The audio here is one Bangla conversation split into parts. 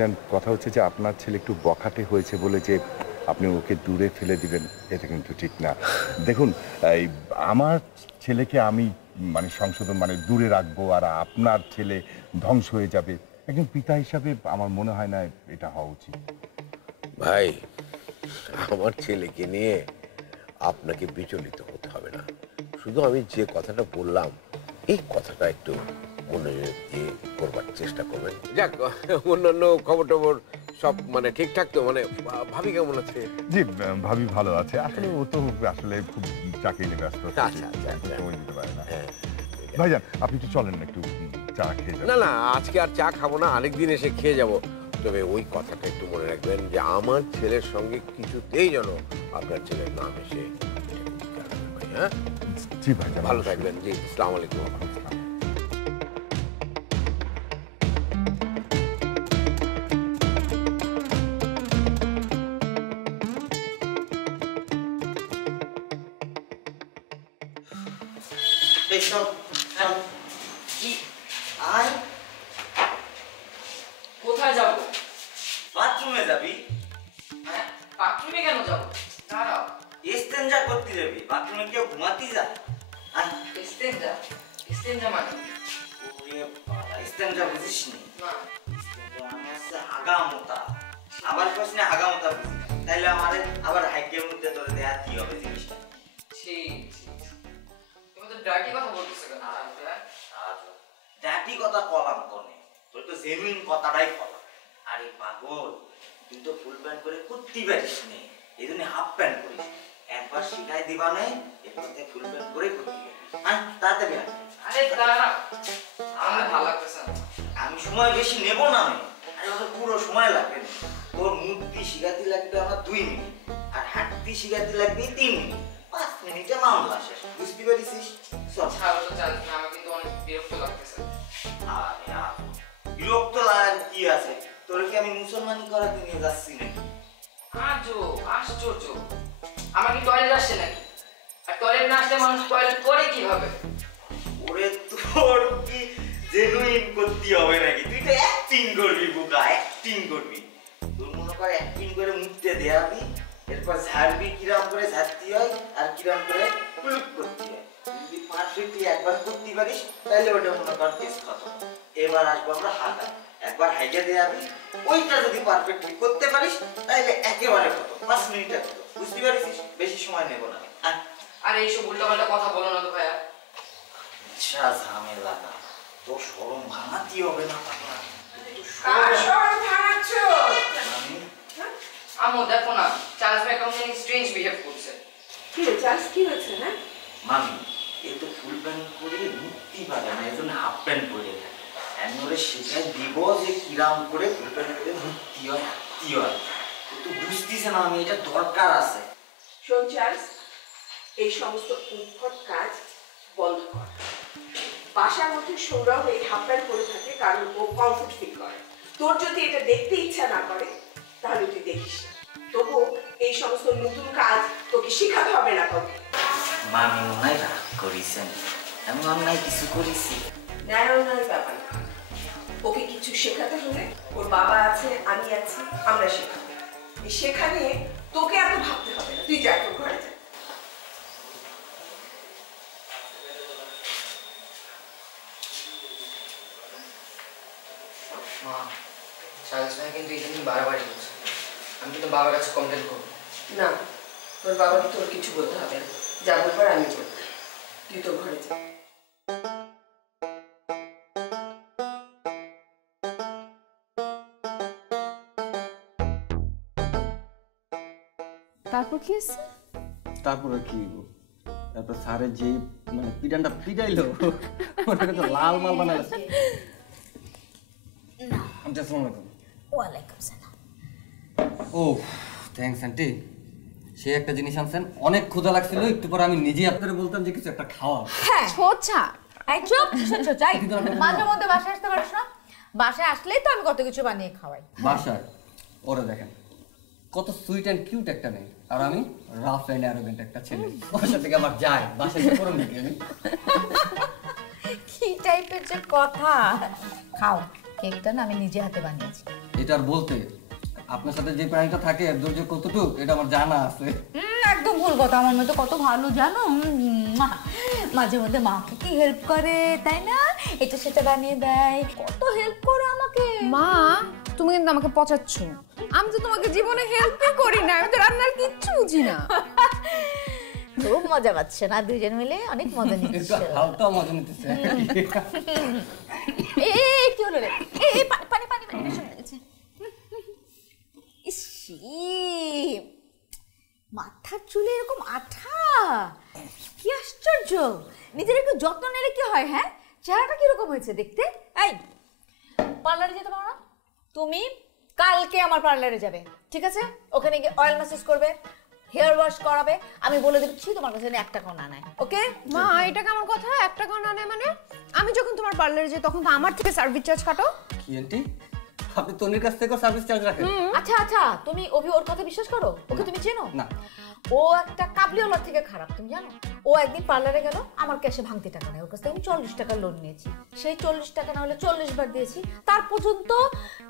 ভাইজান কথা হচ্ছে যে আপনার ছেলে একটু বখাটে হয়েছে বলে যে আপনি ওকে দূরে ফেলে দিবেন, এটা কিন্তু ঠিক না। দেখুন, এই আমার ছেলেকে আমি মানে সংশোধন মানে দূরে রাখবো আর আপনার ছেলে ধ্বংস হয়ে যাবে, একজন পিতা হিসাবে আমার মনে হয় না এটা হওয়া উচিত। ভাই, আমার ছেলেকে নিয়ে আপনাকে বিচলিত হতে হবে না। শুধু আমি যে কথাটা বললাম এই কথাটা একটু মনে দিয়ে করবার চেষ্টা করবেন। যাক, অন্যান্য খবর টবর সব মানে ঠিকঠাক তো? মানে ভাবি কেমন আছে? জি, ভাবি ভালো আছে। আসলে ও তো আসলে খুব চাকরি নিয়ে ব্যস্ত, আচ্ছা আচ্ছা আচ্ছা, সময় দিতে পারে না। হ্যাঁ। ভাইজান আপনি একটু চলেন না, একটু চা খেয়ে যান। না না, আজকে আর চা খাবো না, আরেকদিন এসে খেয়ে যাব। তবে ওই কথাটা একটু মনে রাখবেন যে আমার ছেলের সঙ্গে কিছুতেই যেন আপনার ছেলের নাম এসে। হ্যাঁ, জি ভাইজান, ভালো থাকবেন। জি, আসসালামু আলাইকুম। কোথায় যাব? বাথরুমে যাবি? হ্যাঁ, বাথরুমে কেন যাব? দাঁড়াও। ইস্তেঞ্জা করতে যাবি? বাথরুমে কেউ ঘুমাতে যায়? ইস্তেঞ্জা? ইস্তেঞ্জা মানে? ওরে বাবা, ইস্তেঞ্জা বুঝিস নি? না। ইস্তেঞ্জা মানে হচ্ছে হাগামোতা। আবার কইস না হাগামোতা বুঝি। তাইলে আমারে আবার হাইকের মধ্যে তোরে দেয়া কি হবে জিনিসটা? ছি ছি। তুমি তো ডার্টি কথা বলতেছো কেন? ডাটি কথা কলাম কোনে? তোর তো জেনুইন কথাটাই কলাম। আরে পাগল, তুই তো ফুল প্যান্ট করে কুত্তি পারিস নে, এই জন্য হাফ প্যান্ট করিস। একবার শিখাই দিবা নে, এরপর থেকে ফুল প্যান্ট করে কুত্তি পারিস। তাড়াতাড়ি আয়। আরে দাঁড়া, আমার ভালো লাগতেছে না। আমি সময় বেশি নেব না আমি। আরে ওটা পুরো সময় লাগবে না। তোর মূর্তি শিখাতে লাগবে আমার 2 মিনিট, আর হাঁটতে শিখাতে লাগবে 3 মিনিট। 5 মিনিটে মামলা শেষ। বুঝতে পারিস? চল। ছাড়ো তো, চাল না, আমার কিন্তু অনেক বিরক্ত লাগতেছে। আরে বিরক্ত লাগার কি আছে? তোর কি আমি মুসলমানি করাতে নিয়ে যাচ্ছি নাকি? আশ্চর্য। আমার কি টয়লেট আসছে নাকি? আর টয়লেট না আসলে মানুষ টয়লেট করে কিভাবে? ওরে তোর কি জেনুইন করতে হবে নাকি? তুই তো অ্যাক্টিং করবি বুকা, অ্যাক্টিং করবি। তোর মনে কর অ্যাক্টিং করে মুখতে দেয়াবি, এরপর ঝাড়বি কিরাম করে ঝাড়তে হয় আর কিরাম করে ক্লুক করতে হয়। যদি পারফেক্টলি একবার করতে পারিস তাহলে ওটা মনে কর কেস খতম। এবার আসবো আমরা হাঁটা। একবার হাইটে দেয়াবি, ওইটা যদি পারফেক্টলি করতে পারিস তাহলে একেবারে খতম। 5 মিনিটে খতম। বুঝতে পারিস? বেশি সময় নেব না। আরে এইসব উল্টাপাল্টা কথা বলো না তো ভাইয়া। আচ্ছা, ঝামেলা না। তোর শরম ভাঙাতে হবে না পাগলা। আম্মু দেখো না, চার্লস ভাই কেমন স্ট্রেঞ্জ বিহেভ করছে। কি রে চার্লস, কি হয়েছে? না মামি, এ তো ফুল প্যান্ট করে মুক্তি পাবে না, এজন্য হাফ প্যান্ট পরে থাকে। আমি ওরে শেখাই দিব যে কিরাম করে ফুল প্যান্ট করে মুক্তি হয়, কি হয়। ও তো বুঝতেছে না আমি এটা দরকার আছে। শোন চার্লস, এই সমস্ত উদ্ভট কাজ বন্ধ কর। বাসার মধ্যে সৌরভ এই হাফ প্যান্ট পরে থাকে কারণ ও কমফোর্ট ফিল করে। তোর যদি এটা দেখতে ইচ্ছা না করে তাহলে তুই দেখিস না। তবু এই সমস্ত নতুন কাজ তোকে শেখাতে হবে না কবে। মামি মনে হয় রাগ করেছেন, আমি অন্যায় কিছু করেছি? ন্যায় অন্যায়ের ব্যাপার না। ওকে কিছু শেখাতে হলে ওর বাবা আছে, আমি আছি, আমরা শেখাবো। এই শেখা নিয়ে তোকে এত ভাবতে হবে না। তুই যা, তোর ঘরে যা। মা, চার্লস ভাই কিন্তু ইদানিং বাড়াবাড়ি করছে। আমি কিন্তু বাবার কাছে কমপ্লেন করবো। না, তোর বাবাকে তোর কিছু বলতে হবে না। যা বলবার আমি বলবো। তুই তোর ঘরে যা। তারপর কি হয়েছে? তারপরে কি তারপর স্যারের যে মানে পিটানটা পিটাইলো ওটাকে তো লাল মাল বানালো। আসসালামু আলাইকুম। ওয়ালাইকুম সালাম। ও থ্যাঙ্কস আন্টি। সে একটা জিনিস আনছেন, অনেক ক্ষুধা লাগছিল, একটু পরে আমি নিজেই আপনাদের বলতাম যে কিছু একটা খাওয়া। হ্যাঁ ছোচা, এই চুপ ছোচাই। মাঝে মধ্যে বাসায় আসতে পারিস না? বাসায় আসলেই তো আমি কত কিছু বানিয়ে খাওয়াই। বাসায় ওরা দেখেন কত সুইট অ্যান্ড কিউট একটা মেয়ে, আর আমি রাফ অ্যান্ড অ্যারোগেন্ট একটা ছেলে। ওর সাথে আমার যায় বাসায় যে করুন নাকি আমি। কি টাইপের যে কথা। খাও, কেকটা না আমি নিজে হাতে বানিয়েছি। এটা আর বলতে, আপনার সাথে যে প্রাণীটা থাকে এর ধৈর্য কতটুকু এটা আমার জানা আছে। একদম ভুল কথা, আমার মেয়ে তো কত ভালো জানো, মাঝে মধ্যে মাকে কি হেল্প করে তাই না, এটা সেটা বানিয়ে দেয়, কত হেল্প করে আমাকে। মা তুমি কিন্তু আমাকে পচাচ্ছ, আমি তো তোমাকে জীবনে হেল্পই করি না, আমি তো রান্নার কিচ্ছু বুঝি না। খুব মজা পাচ্ছে না দুইজন মিলে, অনেক মজা নিচ্ছে। হালকা মজা নিতেছে। এই কি হলো রে, এই পানি পানি পানি পানি এসে গেছে। ইসি মাথার চুলে এরকম আঠা, কি আশ্চর্য। নিজের একটু যত্ন নিলে কি হয়, হ্যাঁ চেহারাটা কিরকম হয়েছে দেখতে। এই পার্লারে যেতে পারো না তুমি, কালকে আমার পার্লারে যাবে, ঠিক আছে? ওখানে গিয়ে অয়েল ম্যাসাজ করবে, হেয়ার ওয়াশ করাবে, আমি বলে দিচ্ছি তোমার কাছে 1 টাকাও না নেয়, ওকে? মা এটা কেমন কথা, 1 টাকা না নেয় মানে? আমি যখন তোমার পার্লারে যাই তখন তো আমার থেকে সার্ভিস চার্জ কাটো। কি আন্টি, আপনি তনির কাছ থেকে সার্ভিস চার্জ রাখেন? আচ্ছা আচ্ছা, তুমি ওর কথা বিশ্বাস করো? ওকে তুমি চেনো না। ও একটা কাবলিওয়ালার থেকে খারাপ, তুমি জানো? ও একদিন পার্লারে গেল, আমার ক্যাশে ভাঙতি টাকা নেই, ওর কাছ থেকে আমি 40 টাকা লোন নিয়েছি, সেই 40 টাকা না হলে 40 বার দিয়েছি, তার পর্যন্ত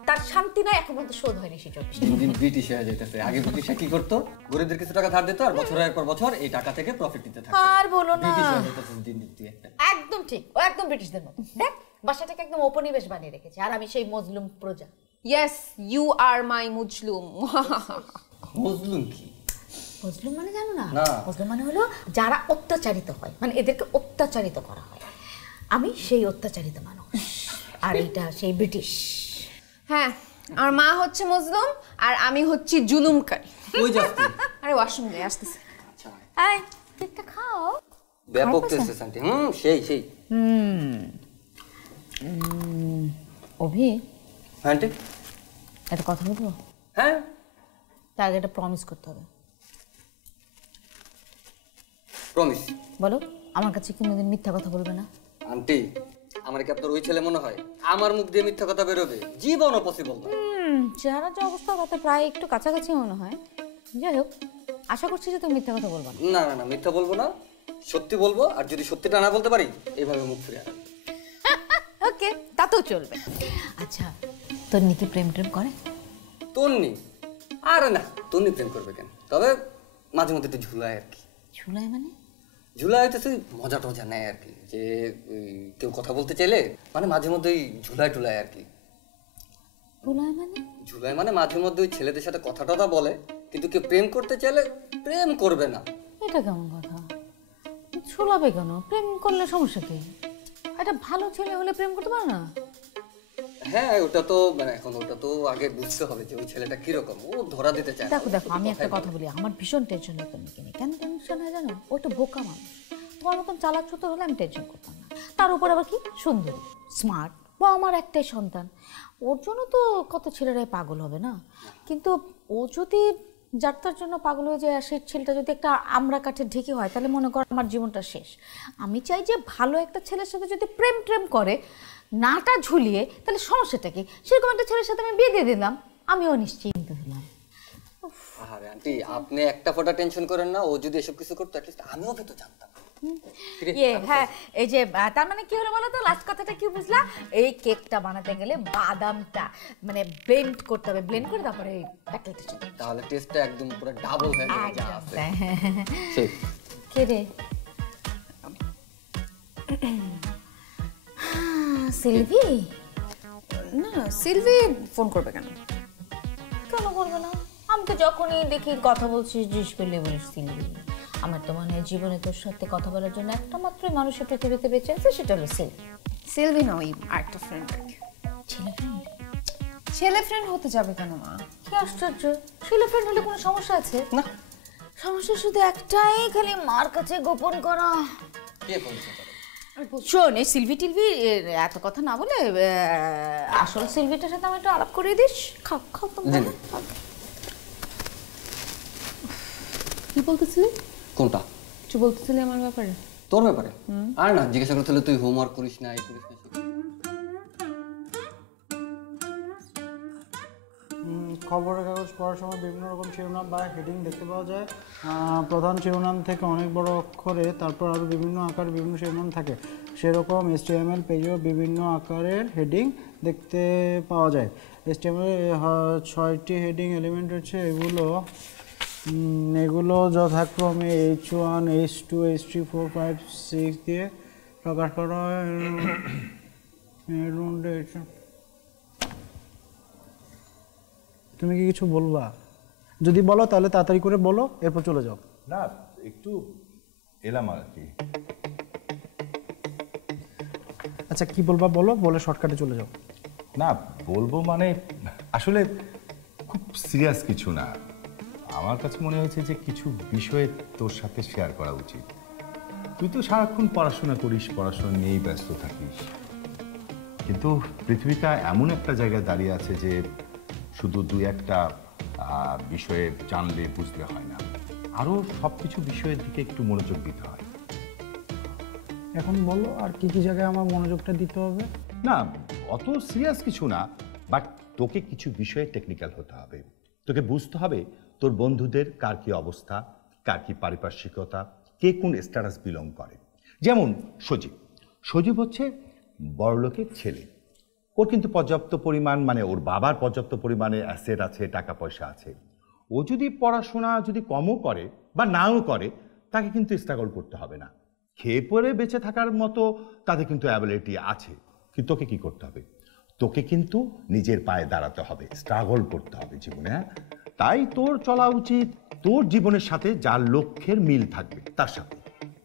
তার শান্তি নাই, এখন পর্যন্ত শোধ হয়নি সেই 40 টাকা। দিন দিন ব্রিটিশ হয়ে যাইতেছে। আগে ব্রিটিশরা কি করতো, গরিবদের কিছু টাকা ধার দিত আর বছরের পর বছর এই টাকা থেকে প্রফিট দিতে থাকতো। আর বলো না, ব্রিটিশ হয়ে যাইতেছে দিন দিন তুই একটা। একদম ঠিক, ও একদম ব্রিটিশদের মতো। দেখ বাসাটাকে একদম উপনিবেশ বানিয়ে রেখেছে, আর আমি সেই মজলুম প্রজা। ইয়েস ইউ আর মাই মুজলুম। মজলুম কি? মজলুম মানে জানো না? না। মজলুম মানে হলো যারা অত্যাচারিত হয়, মানে এদেরকে অত্যাচারিত করা হয়, আমি সেই অত্যাচারিত মানুষ, আর এইটা সেই ব্রিটিশ। হ্যাঁ আমার মা হচ্ছে মজলুম আর আমি হচ্ছি জুলুমকারী। কই যাচ্ছি? আরে ওয়াশরুম যাই, আসতেছে। এই কেকটা খাও। ব্যাপক টেস্ট আন্টি। সেই সেই। অভি আন্টি। একটা কথা বলবো? হ্যাঁ তার আগে একটা প্রমিস করতে হবে। প্রমিস? বলো, আমার কাছে কোনোদিন মিথ্যা কথা বলবে না। আন্টি আমার কি আপনার ওই ছেলে মনে হয়? আমার মুখ দিয়ে মিথ্যা কথা বেরোবে? জীবনও পসিবল না। চেহারা যে অবস্থা তাতে প্রায় একটু কাছাকাছি মনে হয়। যাই হোক, আশা করছি যে তুমি মিথ্যা কথা বলবা না। না না না, মিথ্যা বলবো না, সত্যি বলবো। আর যদি সত্যিটা না বলতে পারি এইভাবে মুখ ফিরে আসবে। ওকে, তাতেও চলবে। আচ্ছা, তোর নিকি প্রেম টেম করে? তন্নি? আরে না, তন্নি প্রেম করবে কেন? তবে মাঝে মধ্যে একটু ঝুলায় আর কি। ঝুলাই মানে? ঝুলায় হইতেছে মজা টজা নেয় আর কি, যে কেউ কথা বলতে চাইলে মানে মাঝে মধ্যে ঝুলায় টুলায় আর কি। ঝুলাই মানে? ঝুলায় মানে মাঝে মধ্যে ওই ছেলেদের সাথে কথা টথা বলে, কিন্তু কেউ প্রেম করতে চাইলে প্রেম করবে না। এটা কেমন কথা? ঝুলাবে কেন? প্রেম করলে সমস্যা কি? একটা ভালো ছেলে হলে প্রেম করতে পারে না? হ্যাঁ ওটা তো মানে এখন ওটা তো আগে বুঝতে হবে যে ওই ছেলেটা কিরকম, ও ধরা দিতে চায় না। দেখো দেখো, আমি একটা কথা বলি, আমার ভীষণ টেনশন হয় তোর নিয়ে। কেন টেনশন হয় জানো? ও একটা বোকা মানুষ, তোমার মতন চালাক চতুর হলে আমি টেনশন করতাম না। তার উপর আবার কি সুন্দরী, স্মার্ট, বা আমার একটাই সন্তান, ওর জন্য তো কত ছেলেরাই পাগল হবে না? কিন্তু ও যদি যার তার জন্য পাগল হয়ে যায়, আর সেই ছেলেটা যদি একটা আমড়া কাঠের ঢেকি হয়, তাহলে মনে কর আমার জীবনটা শেষ। আমি চাই যে ভালো একটা ছেলের সাথে যদি প্রেম ট্রেম করে, নাটা ঝুলিয়ে, তাহলে সমস্যাটা কি? সেরকম একটা ছেলের সাথে আমি বিয়ে দিয়ে দিলাম, আমিও নিশ্চিন্ত হলাম। আরে আন্টি আপনি একটা ফোঁটা টেনশন করেন না, ও যদি এসব কিছু করতো অ্যাটলিস্ট আমিও তো জানতাম। হ্যাঁ, এই যে তার মানে কি হলো বলো তো? লাস্ট কথাটা কি বুঝলা? এই কেকটা বানাতে গেলে বাদামটা মানে ব্লেন্ড করতে হবে, ব্লেন্ড করে তারপরে প্যাকেটে চলে। তাহলে টেস্টটা একদম পুরো ডাবল হয়ে যাবে যা আছে। সেই কে রে? সিলভি? না সিলভি ফোন করবে কেন? কেন করবে না? আমি তো যখনই দেখি কথা বলছিস জিজ্ঞেস করলে বলিস সিলভি। আমার তো মনে হয় জীবনে তোর সাথে কথা বলার জন্য একটা মাত্রই মানুষের পৃথিবীতে বেঁচে আছে, সেটা হলো সিলভি। সিলভি নয়, আরেকটা ফ্রেন্ড। ছেলে ফ্রেন্ড? ছেলে ফ্রেন্ড হতে যাবে কেন মা? কি আশ্চর্য! ছেলে ফ্রেন্ড হলে কোনো সমস্যা আছে? না, সমস্যা শুধু একটাই, খালি মার কাছে গোপন করা। কে বলছে? শোন, এই সিলভি টিলভি এত কথা না বলে আসল সিলভিটার সাথে আমি একটু আলাপ করিয়ে দিস। খাও খাও তোমরা। কি বলতেছিলি? কোনটা? কিছু বলতেছিলি আমার ব্যাপারে? তোর ব্যাপারে? আর না, জিজ্ঞাসা করতে তুই হোমওয়ার্ক করিস না, এই করিস না। খবরের কাগজ পড়ার সময় বিভিন্ন রকম শিরোনাম বা হেডিং দেখতে পাওয়া যায়। প্রধান শিরোনাম থেকে অনেক বড় অক্ষরে, তারপর আরও বিভিন্ন আকারে বিভিন্ন শিরোনাম থাকে। সেরকম HTML পেজেও বিভিন্ন আকারের হেডিং দেখতে পাওয়া যায়। HTML 6টি হেডিং এলিমেন্ট রয়েছে। এগুলো যথাক্রমে H1, H2, H3, 4, 5, 6 দিয়ে প্রকাশ করা হয়। তুমি কি কিছু বলবা? যদি বলো তাহলে তাড়াতাড়ি করে বলো, এরপর চলে যাও। না, একটু এলাম আর কি। আচ্ছা কি বলবা বলো, বলে শর্টকাটে চলে যাও। না বলবো মানে আসলে খুব সিরিয়াস কিছু না, আমার কাছে মনে হয়েছে যে কিছু বিষয়ে তোর সাথে শেয়ার করা উচিত। তুই তো সারাক্ষণ পড়াশোনা করিস, পড়াশোনা নিয়েই ব্যস্ত থাকিস, কিন্তু পৃথিবীটা এমন একটা জায়গায় দাঁড়িয়ে আছে যে শুধু দুই একটা বিষয়ে জানলে বুঝতে হয় না, আরও সব কিছু বিষয়ের দিকে একটু মনোযোগ দিতে হয়। এখন বলো আর কি কি জায়গায় আমার মনোযোগটা দিতে হবে? না অত সিরিয়াস কিছু না, বাট তোকে কিছু বিষয়ে টেকনিক্যাল হতে হবে। তোকে বুঝতে হবে তোর বন্ধুদের কার কি অবস্থা, কার কি পারিপার্শ্বিকতা, কে কোন স্ট্যাটাস বিলং করে। যেমন সজীব হচ্ছে বড়লোকের ছেলে, ওর কিন্তু পর্যাপ্ত পরিমাণ মানে ওর বাবার পর্যাপ্ত পরিমাণে অ্যাসেট আছে, টাকা পয়সা আছে। ও যদি পড়াশোনা যদি কমও করে বা নাও করে, তাকে কিন্তু স্ট্রাগল করতে হবে না, খেয়ে পরে বেঁচে থাকার মতো তাদের কিন্তু অ্যাবিলিটি আছে। কিন্তু তোকে কি করতে হবে? তোকে কিন্তু নিজের পায়ে দাঁড়াতে হবে, স্ট্রাগল করতে হবে জীবনে। তাই তোর চলা উচিত তোর জীবনের সাথে যার লক্ষ্যের মিল থাকবে তার সাথে।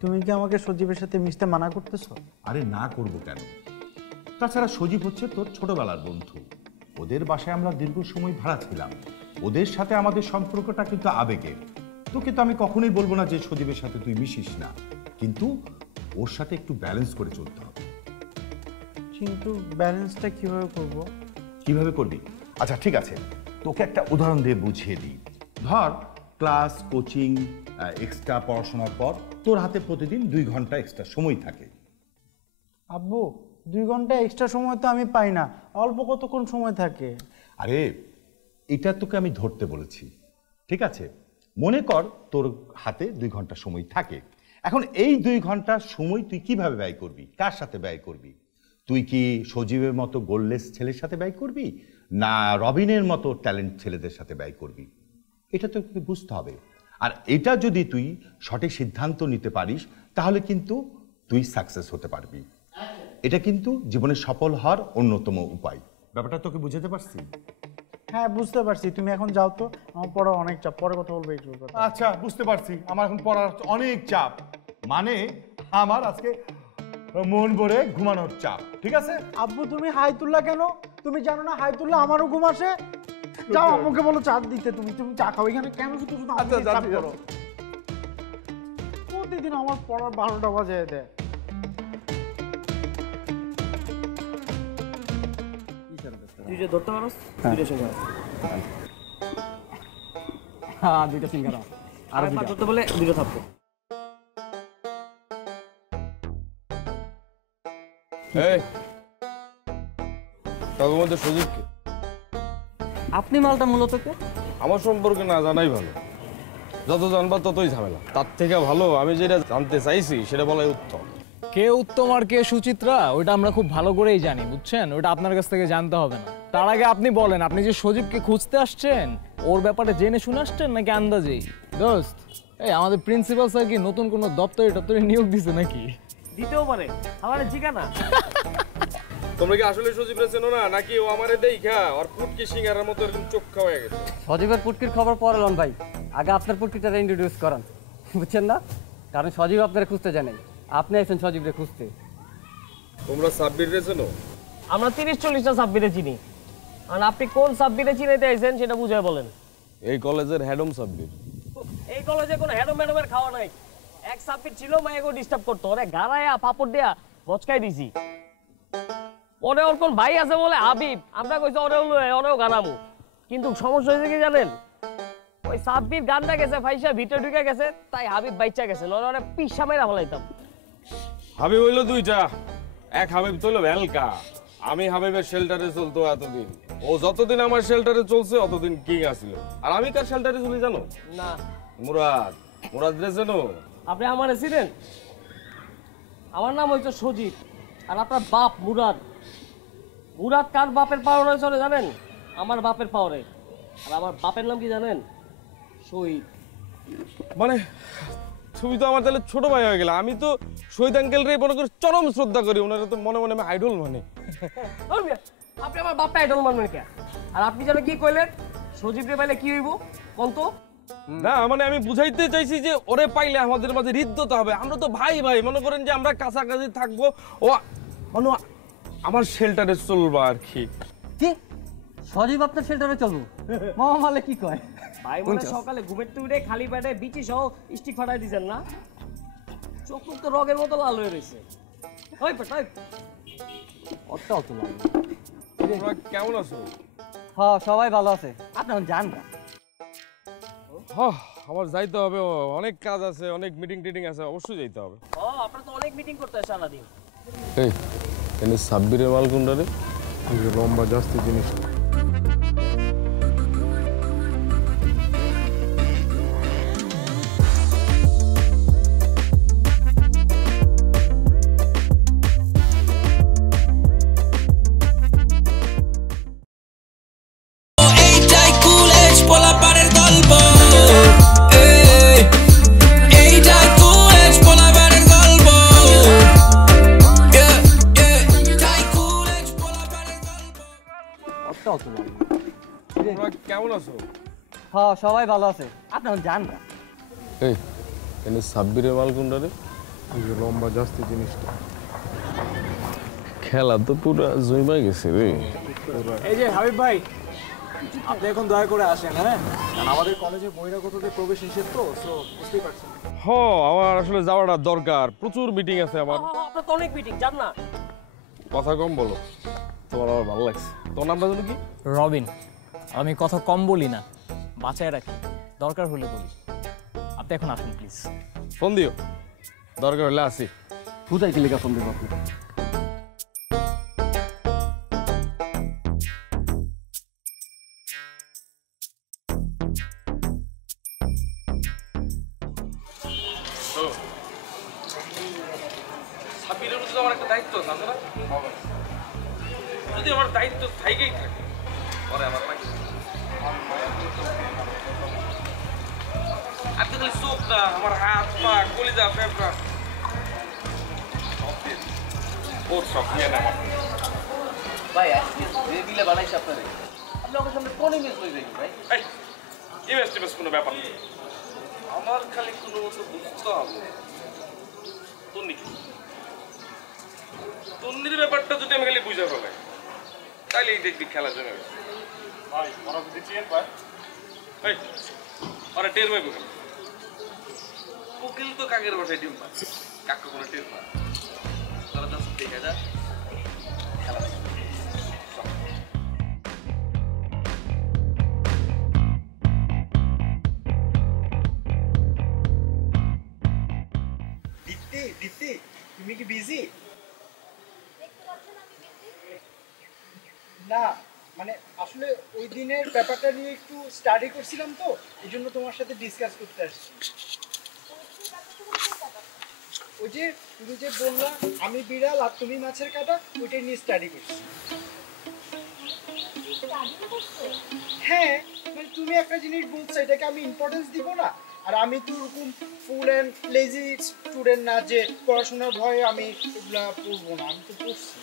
তুমি কি আমাকে সজীবের সাথে মিশতে মানা করতেছো? আরে না করবো কেন? তাছাড়া সজীব হচ্ছে তোর ছোটবেলার বন্ধু, ওদের বাসায় আমরা দীর্ঘ সময় ভাড়া ছিলাম, ওদের সাথে আমাদের সম্পর্কটা কিন্তু আবেগের। তোকে তো আমি কখনোই বলবো না যে সজীবের সাথে তুই মিশিস না, কিন্তু ওর সাথে একটু ব্যালেন্স করে চলতে হবে। কিন্তু ব্যালেন্সটা কিভাবে করব? কিভাবে করবি? আচ্ছা ঠিক আছে, তোকে একটা উদাহরণ দিয়ে বুঝিয়ে দিই। ধর ক্লাস, কোচিং, এক্সট্রা পড়াশোনার পর তোর হাতে প্রতিদিন 2 ঘন্টা এক্সট্রা সময় থাকে। আব্বু 2 ঘন্টা এক্সট্রা সময় তো আমি পাই না, অল্প কতক্ষণ সময় থাকে? আরে এটা তোকে আমি ধরতে বলেছি, ঠিক আছে? মনে কর তোর হাতে 2 ঘন্টা সময় থাকে। এখন এই 2 ঘন্টা সময় তুই কিভাবে ব্যয় করবি, কার সাথে ব্যয় করবি? তুই কি সজীবের মতো গোললেস ছেলের সাথে ব্যয় করবি, না রবিনের মতো ট্যালেন্ট ছেলেদের সাথে ব্যয় করবি? এটা তোকে বুঝতে হবে। আর এটা যদি তুই সঠিক সিদ্ধান্ত নিতে পারিস তাহলে কিন্তু তুই সাকসেস হতে পারবি। এটা কিন্তু জীবনে সফল হওয়ার অন্যতম উপায়। ব্যাপারটা তোকে বুঝাতে পারছি? হ্যাঁ বুঝতে পারছি। তুমি এখন যাও তো, আমার পড়া অনেক চাপ, পরে কথা বলবো একটু। আচ্ছা বুঝতে পারছি, আমার এখন পড়ার অনেক চাপ, মানে আমার আজকে মন ভরে ঘুমানোর চাপ, ঠিক আছে? আব্বু তুমি হাই তুললা কেন? তুমি জানো না হাই তুললে আমারও ঘুম আসে? যাও আম্মুকে বলো চা দিতে। তুমি চা খাও এখানে কেন? শুধু শুধু আমাকে চাপ করো। প্রতিদিন আমার পড়ার 12টা বাজে দেয়। তুই যে ধরতে পারস দুইটা সিঙ্গারা। হ্যাঁ দুইটা সিঙ্গারা আর একবার ধরতে বলে দুইটা থাপ্পড়। এই কাগজের মধ্যে সজীবকে আপনি মালটা মূলত কে? আমার সম্পর্কে না জানাই ভালো, যত জানবা ততই ঝামেলা। তার থেকে ভালো আমি যেটা জানতে চাইছি সেটা বলাই উত্তম। কে উত্তম আর কে সুচিত্রা ওইটা আমরা খুব ভালো করেই জানি, বুঝছেন? ওটা আপনার কাছ থেকে জানতে হবে না। তার আগে আপনি বলেন, আপনি যে সজীবকে খুঁজতে আসছেন ওর ব্যাপারে জেনে শুনে আসছেন নাকি আন্দাজেই? দোস্ত এই আমাদের প্রিন্সিপাল স্যার কি নতুন কোনো দপ্তরে নিয়োগ দিছে নাকি? দিতেও পারে, আমার ঠিকানা। তোমরা কি আসলে সজীবরে চেনো না, নাকি ও আমারে দেখা আর পুটকি সিঙ্গারার মতো এরকম চোখ খাওয়া গেছে? সজীবের পুটকির খবর পরে লন ভাই, আগে আপনার পুটকিটা ইন্ট্রোডিউস করান, বুঝছেন না? কারণ সজীব আপনারা খুঁজতে জানেন, আপনি আইছেন সজীবরে খুঁজতে। তোমরা সাব্বিরে চেনো? আমরা 30-40টা সাব্বিরে চিনি, আর আপনি কোন সাব্বিরে চিনাইতে আইছেন সেটা বুঝায় বলেন। এই কলেজের হেডম সাব্বির। এই কলেজে কোনো হেডম ম্যাডামের খাওয়া নাই। এক সাব্বির ছিল, মায়েকে ডিস্টার্ব করতো, ওরে গাড়ায়া পাপড় দেয়া বচকাই দিছি। ওরে ওর কোন ভাই আছে বলে হাবিব, আমরা কইছি ওরেও গানামু। কিন্তু সমস্যা হয়েছে কি জানেন, ওই সাব্বির গানটা গেছে ফাইসা ভিতরে ঢুকে গেছে, তাই হাবিব বাইচা গেছে, ওরে পিসা মেরা ফেলাইতাম। হাবিব হইলো দুইটা, এক হাবিব তো হইলো ভেলকা। আমি হাবিবের শেল্টারে চলতো এতদিন, ও যতদিন আমার শেল্টারে চলছে অতদিন কিং আছিল। আর আমি কার শেল্টারে চলি জানো? না। মুরাদ রে জানো? আপনি আমার চিনেন? আমার নাম হচ্ছে সজীব, আর আপনার বাপ মুরাদ। মুরাদ কার বাপের পাওনা চলে জানেন? আমার বাপের পাওয়ারে। আর আমার বাপের নাম কি জানেন? শহীদ। মানে তুমি তো আমার তাহলে ছোট ভাই হয়ে গেলে। আমি তো শহীদ আঙ্কেল রে মনে করি চরম শ্রদ্ধা করি, ওনারা তো মনে মনে আমি আইডল মানে। আপনি আমার বাপটা আইডল মানবেন কে? আর আপনি যেন কি কইলেন সজীব রে পাইলে কি হইব কোন তো? না মানে আমি বুঝাইতে চাইছি যে ওরে পাইলে আমাদের মাঝে হৃদ্যতা হবে। আমরা তো ভাই ভাই, মনে করেন যে আমরা কাছাকাছি থাকবো, ও মানে আমার শেল্টারে চলবো আর কি। কি সজীব আপনার শেল্টারে চলবো? মামা মালে কি কয়? ভাই বলে সকালে ঘুমের থেকে উঠে খালি পেটে বিচি সহ স্টিক ফাটাই দিয়েছেন না? চোখ মুখ তো রগের মতো লাল হয়ে রয়েছে। ওই পেটাই অতটাও তো লাল। তোমরা কেমন আছো? হ্যাঁ সবাই ভালো আছে। আপনি জান না? আমার যাইতে হবে, অনেক কাজ আছে, অনেক মিটিং টিটিং আছে, অবশ্যই যাইতে হবে। আপনারা তো অনেক মিটিং করতে হয় সারাদিন। এই এনে সাব্বিরের মাল কোনটা রে? লম্বা জাস্তি জিনিস। তোমরা কেমন আছো? হ্যাঁ সবাই ভালো আছে। আপনি জান না? এই এনে সাব্বিরের মাল কোনটা রে? লম্বা জাস্তি জিনিসটা। খেলা তো পুরো জমে গেছে রে। এই যে হাবিব ভাই, আপনি এখন দয়া করে আসেন। হ্যাঁ, কারণ আমাদের কলেজে বহিরাগতদের প্রবেশ নিষেধ তো, সো বুঝতেই পারছেন। আমার আসলে যাওয়াটা দরকার, প্রচুর মিটিং আছে আমার। আপনার তো অনেক মিটিং, জান না? কথা কম বলো, তোমার আমার ভালো লাগছে। তোমার নামটা জানো কি? রবিন। আমি কথা কম বলি না, বাঁচায় রাখি, দরকার হলে বলি। আপনি এখন আসুন প্লিজ। ফোন দিও, দরকার হলে আসি। কোথায় কি লেখা ফোন দেবো আপনি? সাব্বিরের মধ্যে আমার একটা দায়িত্ব আছে না? যদি আমার দায়িত্ব থাইকেই থাকে পরে আমার লাগে আর তো খালি চোখ না, আমার হাত পা কলিজা ফেফড়া ওর সব নিয়ে নেয়। ভাই আজকে যে বিলে বানাইছে আপনারে, আপনি আমার সামনে কোন ইমেজ হয়ে যাবেন ভাই? এই ইনভেস্টিভেস কোনো ব্যাপার না, আমার খালি কোনো মতো বুঝতে হবে তন্নির ব্যাপারটা যদি আমি খালি বুঝে ফেলাই তাহলে এই দেখবি খেলা জমে গেছে। ভাই ওরা বুঝি চেন ভাই, এই ওরা টের পাইব কেন? উকিল তো কাকের বাসায় ডিম পায়, কাকু কোনো টের পায়? তোরা তো দেখে যা খেলা দীপ্তি, তুমি কি বিজি? না মানে আসলে ওই দিনের ব্যাপারটা নিয়ে একটু স্টাডি করছিলাম তো, এই জন্য তোমার সাথে ডিসকাস করতে আসছি। ওই যে তুমি যে বললা আমি বিড়াল আর তুমি মাছের কাঁটা, ওইটা নিয়ে স্টাডি করছি। হ্যাঁ মানে তুমি একটা জিনিস বলছো, এটাকে আমি ইম্পর্টেন্স দিব না? আর আমি তো ওরকম ফুল অ্যান্ড লেজি স্টুডেন্ট না যে পড়াশোনার ভয়ে আমি এগুলা পড়বো না, আমি তো পড়ছি।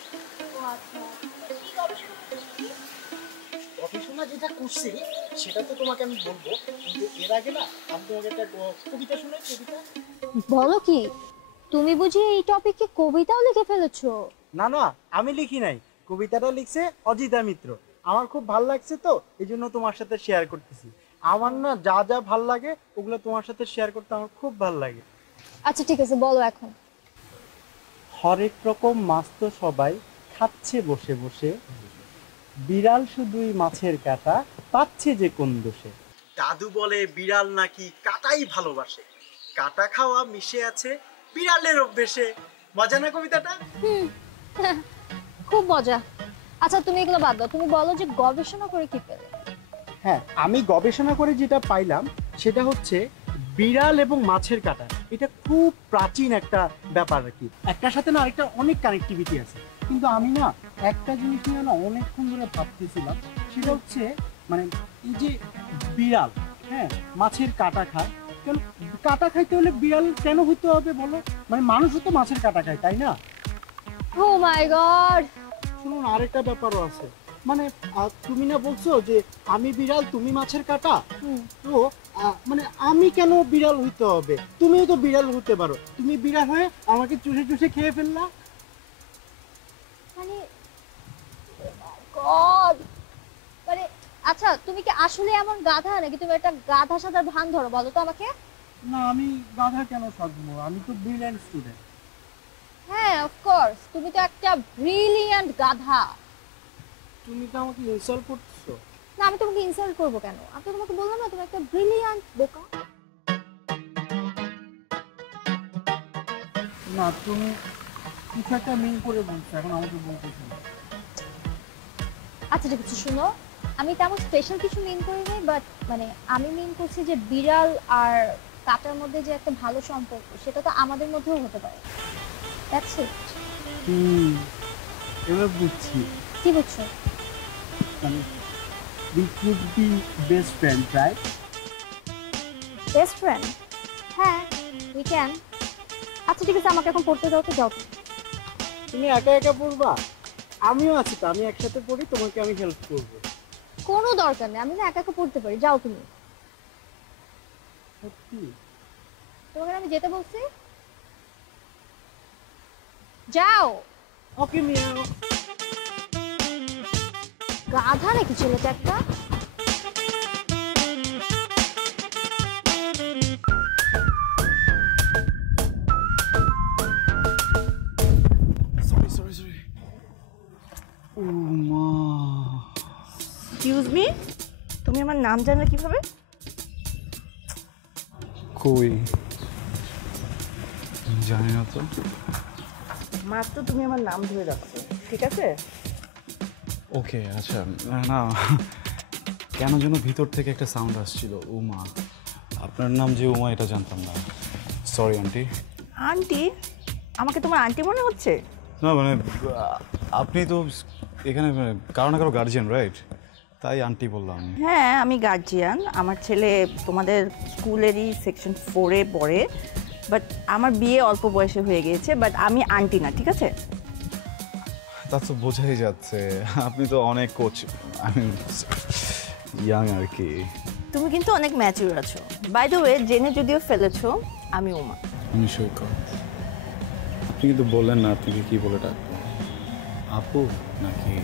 গবেষণা যেটা করছি সেটা তো তোমাকে আমি বলবো, কিন্তু এর আগে না আমি তোমাকে একটা কবিতা শোনাই। কবিতা বলো কি? তুমি বুঝি এই টপিকে কবিতাও লিখে ফেলেছো? না না, আমি লিখি নাই, কবিতাটা লিখছে অজিতা মিত্র। আমার খুব ভালো লাগছে তো এই জন্য তোমার সাথে শেয়ার করতেছি। আমার না যা যা ভাল লাগে ওগুলো তোমার সাথে শেয়ার করতে আমার খুব ভালো লাগে। আচ্ছা ঠিক আছে, বলো এখন। হরেক রকম মাছ তো সবাই খাচ্ছে বসে বসে, বিড়াল শুধুই মাছের কাঁটা পাচ্ছে যে কোন দোষে। দাদু বলে বিড়াল নাকি কাঁটাই ভালোবাসে, কাঁটা খাওয়া মিশে আছে বিড়ালের অভ্যেসে। মজা না কবিতাটা? খুব মজা। আচ্ছা তুমি এগুলো বাদ দাও, তুমি বলো যে গবেষণা করে কি পেলে? হ্যাঁ, আমি গবেষণা করে যেটা পাইলাম সেটা হচ্ছে বিড়াল এবং মাছের কাঁটা এটা খুব প্রাচীন একটা ব্যাপার আর কি। একটার সাথে না আরেকটা অনেক কানেক্টিভিটি আছে, কিন্তু আমি না একটা জিনিস নিয়ে না অনেকক্ষণ ধরে ভাবতেছিলাম, সেটা হচ্ছে মানে এই যে বিড়াল, হ্যাঁ, মাছের কাঁটা খায়, কেন কাঁটা খাইতে হলে বিড়াল কেন হইতে হবে বলো? মানে মানুষও তো মাছের কাঁটা খায়, তাই না? ও মাই গড। শুনুন, আরেকটা ব্যাপারও আছে, মানে তুমি না বলছো যে আমি বিড়াল তুমি মাছের কাঁটা, তো মানে আমি কেন বিড়াল হইতে হবে? তুমিও তো বিড়াল হতে পারো, তুমি বিড়াল হয়ে আমাকে চুষে চুষে খেয়ে ফেললা। মানে গড, মানে আচ্ছা তুমি কি আসলে এমন গাধা নাকি তুমি একটা গাধা সাদার ভান ধরো বলো তো আমাকে? না, আমি গাধা কেন সাজবো? আমি তো ব্রিলিয়ান্ট স্টুডেন্ট। হ্যাঁ অফ কোর্স, তুমি তো একটা ব্রিলিয়ান্ট গাধা। তুমি তো আমাকে ইনসাল্ট করছো। না আমি তোমাকে ইনসাল্ট করবো কেন? আমি তো তোমাকে বললাম না তুমি একটা ব্রিলিয়ান্ট বোকা। না, তুমি কিছু একটা মিন করে বলছো, এখন আমাকে বলতেছো না। আচ্ছা ঠিক আছে, শুনো, আমি তেমন স্পেশাল কিছু মিন করি নাই, বাট মানে আমি মিন করছি যে বিড়াল আর কাটার মধ্যে যে একটা ভালো সম্পর্ক, সেটা তো আমাদের মধ্যেও হতে পারে। That's it. এবার বুঝছি। কি বুঝছো? মানে we could be best friends, right? Best friend? হ্যাঁ উই ক্যান। আচ্ছা ঠিক আছে, আমাকে এখন পড়তে দাও তো, যাও। তুমি একা একা পড়বা? আমিও আছি তো, আমি একসাথে পড়ি, তোমাকে আমি হেল্প করবো। কোনো দরকার নেই, আমি না একা একা পড়তে পারি, যাও তুমি। সত্যি? তোমাকে আমি যেতে বলছি, যাও। ওকে মিয়াও। গাধা নাকি ছেলেটা একটা? এক্সকিউজ মি, তুমি আমার নাম জানলে কিভাবে? কই জানি না তো। মাত্র তুমি আমার নাম ধরে রাখছো, ঠিক আছে? ওকে আচ্ছা, না কেন যেন ভিতর থেকে একটা সাউন্ড আসছিল, উমা। আপনার নাম যে উমা এটা জানতাম না, সরি আন্টি। আন্টি? আমাকে তোমার আন্টি মনে হচ্ছে? না মানে আপনি তো এখানে কারো না কারো গার্জিয়ান, রাইট? তাই আন্টি বললাম। হ্যাঁ আমি গার্জিয়ান, আমার ছেলে তোমাদের স্কুলেরই সেকশন 4-এ পড়ে, বাট আমার বিয়ে অল্প বয়সে হয়ে গিয়েছে, বাট আমি আন্টি না, ঠিক আছে? তা তো বোঝাই যাচ্ছে, আপনি তো অনেক কোচ, আমি ইয়াং আর কি। তুমি কিন্তু অনেক ম্যাচিউর আছো। বাই দ্য ওয়ে, জেনে যদিও ফেলেছো, আমি উমা। আমি সৈকত। আপনি কিন্তু বললেন না আপনাকে কি বলে ডাকবো, আপু নাকি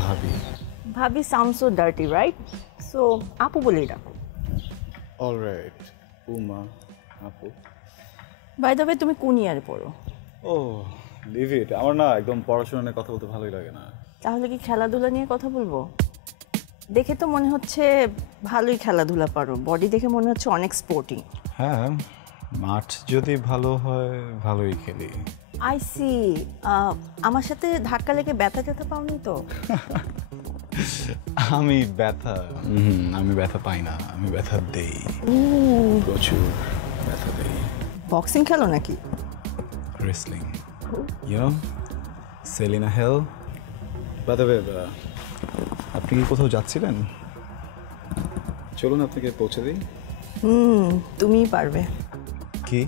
ভাবি? ভাবি sound so dirty, right? So আপু বলেই ডাকো। অলরাইট, উমা আপু। বাই দ্য ওয়ে, তুমি কোন ইয়ারে পড়ো? ও লিভ ইট, আমার না একদম পড়াশোনা নিয়ে কথা বলতে ভালোই লাগে না। তাহলে কি খেলাধুলা নিয়ে কথা বলবো? দেখে তো মনে হচ্ছে ভালোই খেলাধুলা পারো, বডি দেখে মনে হচ্ছে অনেক স্পোর্টিং। হ্যাঁ, মাঠ যদি ভালো হয় ভালোই খেলি। I see. আমার সাথে ধাক্কা লেগে ব্যথা ট্যাথা পাওনি তো? আমি ব্যথা পাই না, আমি ব্যথা দেই, প্রচুর ব্যথা দেই। বক্সিং খেলো নাকি? রেসলিং, ইউ নো, সেলিনা হেল। বাই দ্য ওয়ে, আপনি কি কোথাও যাচ্ছিলেন? চলুন আপনাকে পৌঁছে দিই। তুমিই পারবে। কি?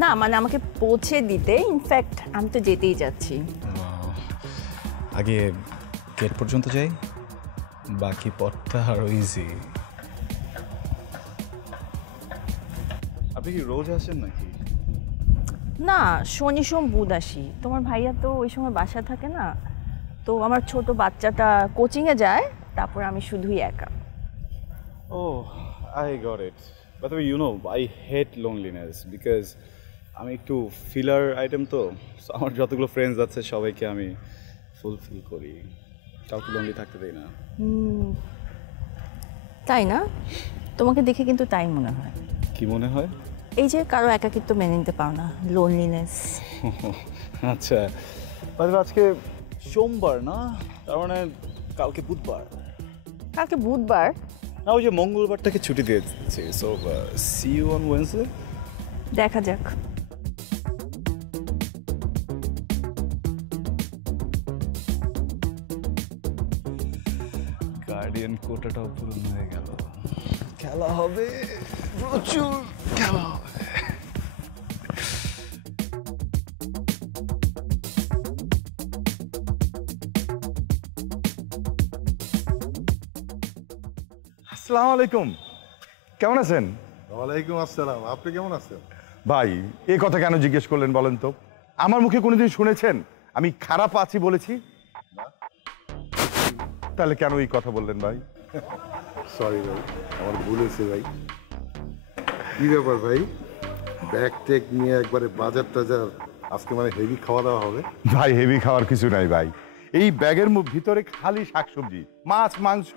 না মানে আমাকে পৌঁছে দিতে, ইনফ্যাক্ট আমি তো যেতেই যাচ্ছি। আগে গেট পর্যন্ত যাই, বাকি পথটা আরো ইজি। আপনি কি রোজ আসেন নাকি? না, শনি সোম বুধ আসি। তোমার ভাইয়া তো ওই সময় বাসা থাকে না, তো আমার ছোট বাচ্চাটা কোচিংয়ে যায়, তারপর আমি শুধুই একা। Oh I got it. But you know I hate loneliness, because আমি একটু ফিলার আইটেম তো, আমার যতগুলো ফ্রেন্ডস আছে সবাইকে আমি ফুলফিল করি, কাউকে লোনলি থাকতে দেই না। তাই না? তোমাকে দেখে কিন্তু তাই মনে হয়। কি মনে হয়? এই যে কারো একাকিত্ব মেনে নিতে পারো না, লোনলিনেস। আচ্ছা, আজকে সোমবার না, তার মানে কালকে বুধবার। কালকে বুধবার? না, ওই যে মঙ্গলবারটাকে ছুটি দিয়েছি, so see you on Wednesday. দেখা যাক। কোটাটাও পূরণ হয়ে গেল। খেলা হবে, প্রচুর খেলা হবে। আসসালামু আলাইকুম, কেমন আছেন? ওয়ালাইকুম আসসালাম, আপনি কেমন আছেন? ভাই এই কথা কেন জিজ্ঞেস করলেন বলেন তো? আমার মুখে কোনোদিন শুনেছেন আমি খারাপ আছি বলেছি? তাহলে কেন এই কথা বললেন ভাই? সরি ভাই, আমার ভুল হয়েছে ভাই। কি ব্যাপার ভাই, ব্যাগ ট্যাগ নিয়ে একবারে বাজার টাজার, আজকে মানে হেভি খাওয়া দাওয়া হবে? ভাই হেভি খাওয়ার কিছু নাই ভাই, এই ব্যাগের ভিতরে খালি শাকসবজি, মাছ মাংস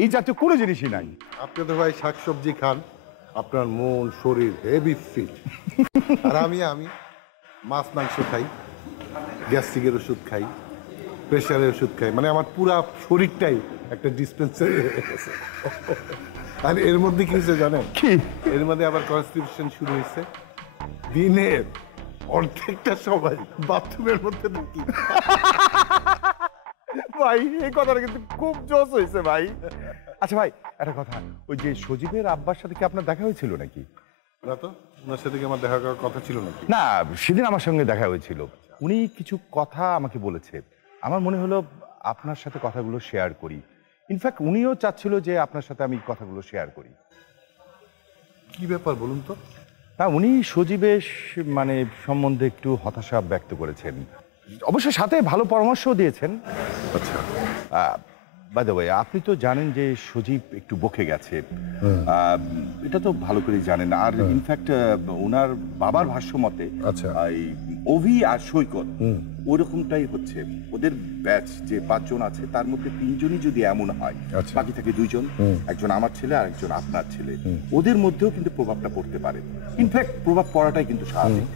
এই জাতীয় কোনো জিনিসই নাই। আপনি তো ভাই শাকসবজি খান, আপনার মন শরীর হেভি ফিট। আর আমি মাছ মাংস খাই, গ্যাস্ট্রিকের ওষুধ খাই, প্রেশারের ওষুধ খাই, মানে আমার পুরা শরীরটাই একটা ডিসপেন্সারি হয়ে গেছে। আর এর মধ্যে কি হয়েছে জানেন? কি? এর মধ্যে আবার কনস্টিটিউশন শুরু হয়েছে। দিনের অর্ধেকটা সবাই বাথরুমের মধ্যে ঢুকি। ভাই এই কথাটা কিন্তু খুব জোশ হয়েছে ভাই। আচ্ছা ভাই একটা কথা, ওই যে সজীবের আব্বার সাথে কি আপনার দেখা হয়েছিল নাকি? না তো, ওনার সাথে কি আমার দেখা করার কথা ছিল নাকি? না, সেদিন আমার সঙ্গে দেখা হয়েছিল, উনি কিছু কথা আমাকে বলেছে, আমার মনে হলো আপনার সাথে কথাগুলো শেয়ার করি। ইনফ্যাক্ট উনিও চাচ্ছিল যে আপনার সাথে আমি কথাগুলো শেয়ার করি। কি ব্যাপার বলুন তো? না, উনি সজীবের মানে সম্বন্ধে একটু হতাশা ব্যক্ত করেছেন, অবশ্য সাথে ভালো পরামর্শও দিয়েছেন। আচ্ছা, বাই দ্য ওয়ে, আপনি তো জানেন যে সজীব একটু বকে গেছে, এটা তো ভালো করে জানেন। আর ইনফ্যাক্ট ওনার বাবার ভাষ্য মতে এই অভি আর সৈকত ওরকমটাই হচ্ছে, ওদের ব্যাচ যে 5 জন আছে তার মধ্যে 3 জনই যদি এমন হয়, বাকি থাকে 2 জন, একজন আমার ছেলে আর একজন আপনার ছেলে, ওদের মধ্যেও কিন্তু প্রভাবটা পড়তে পারে। ইনফ্যাক্ট প্রভাব পড়াটাই কিন্তু স্বাভাবিক।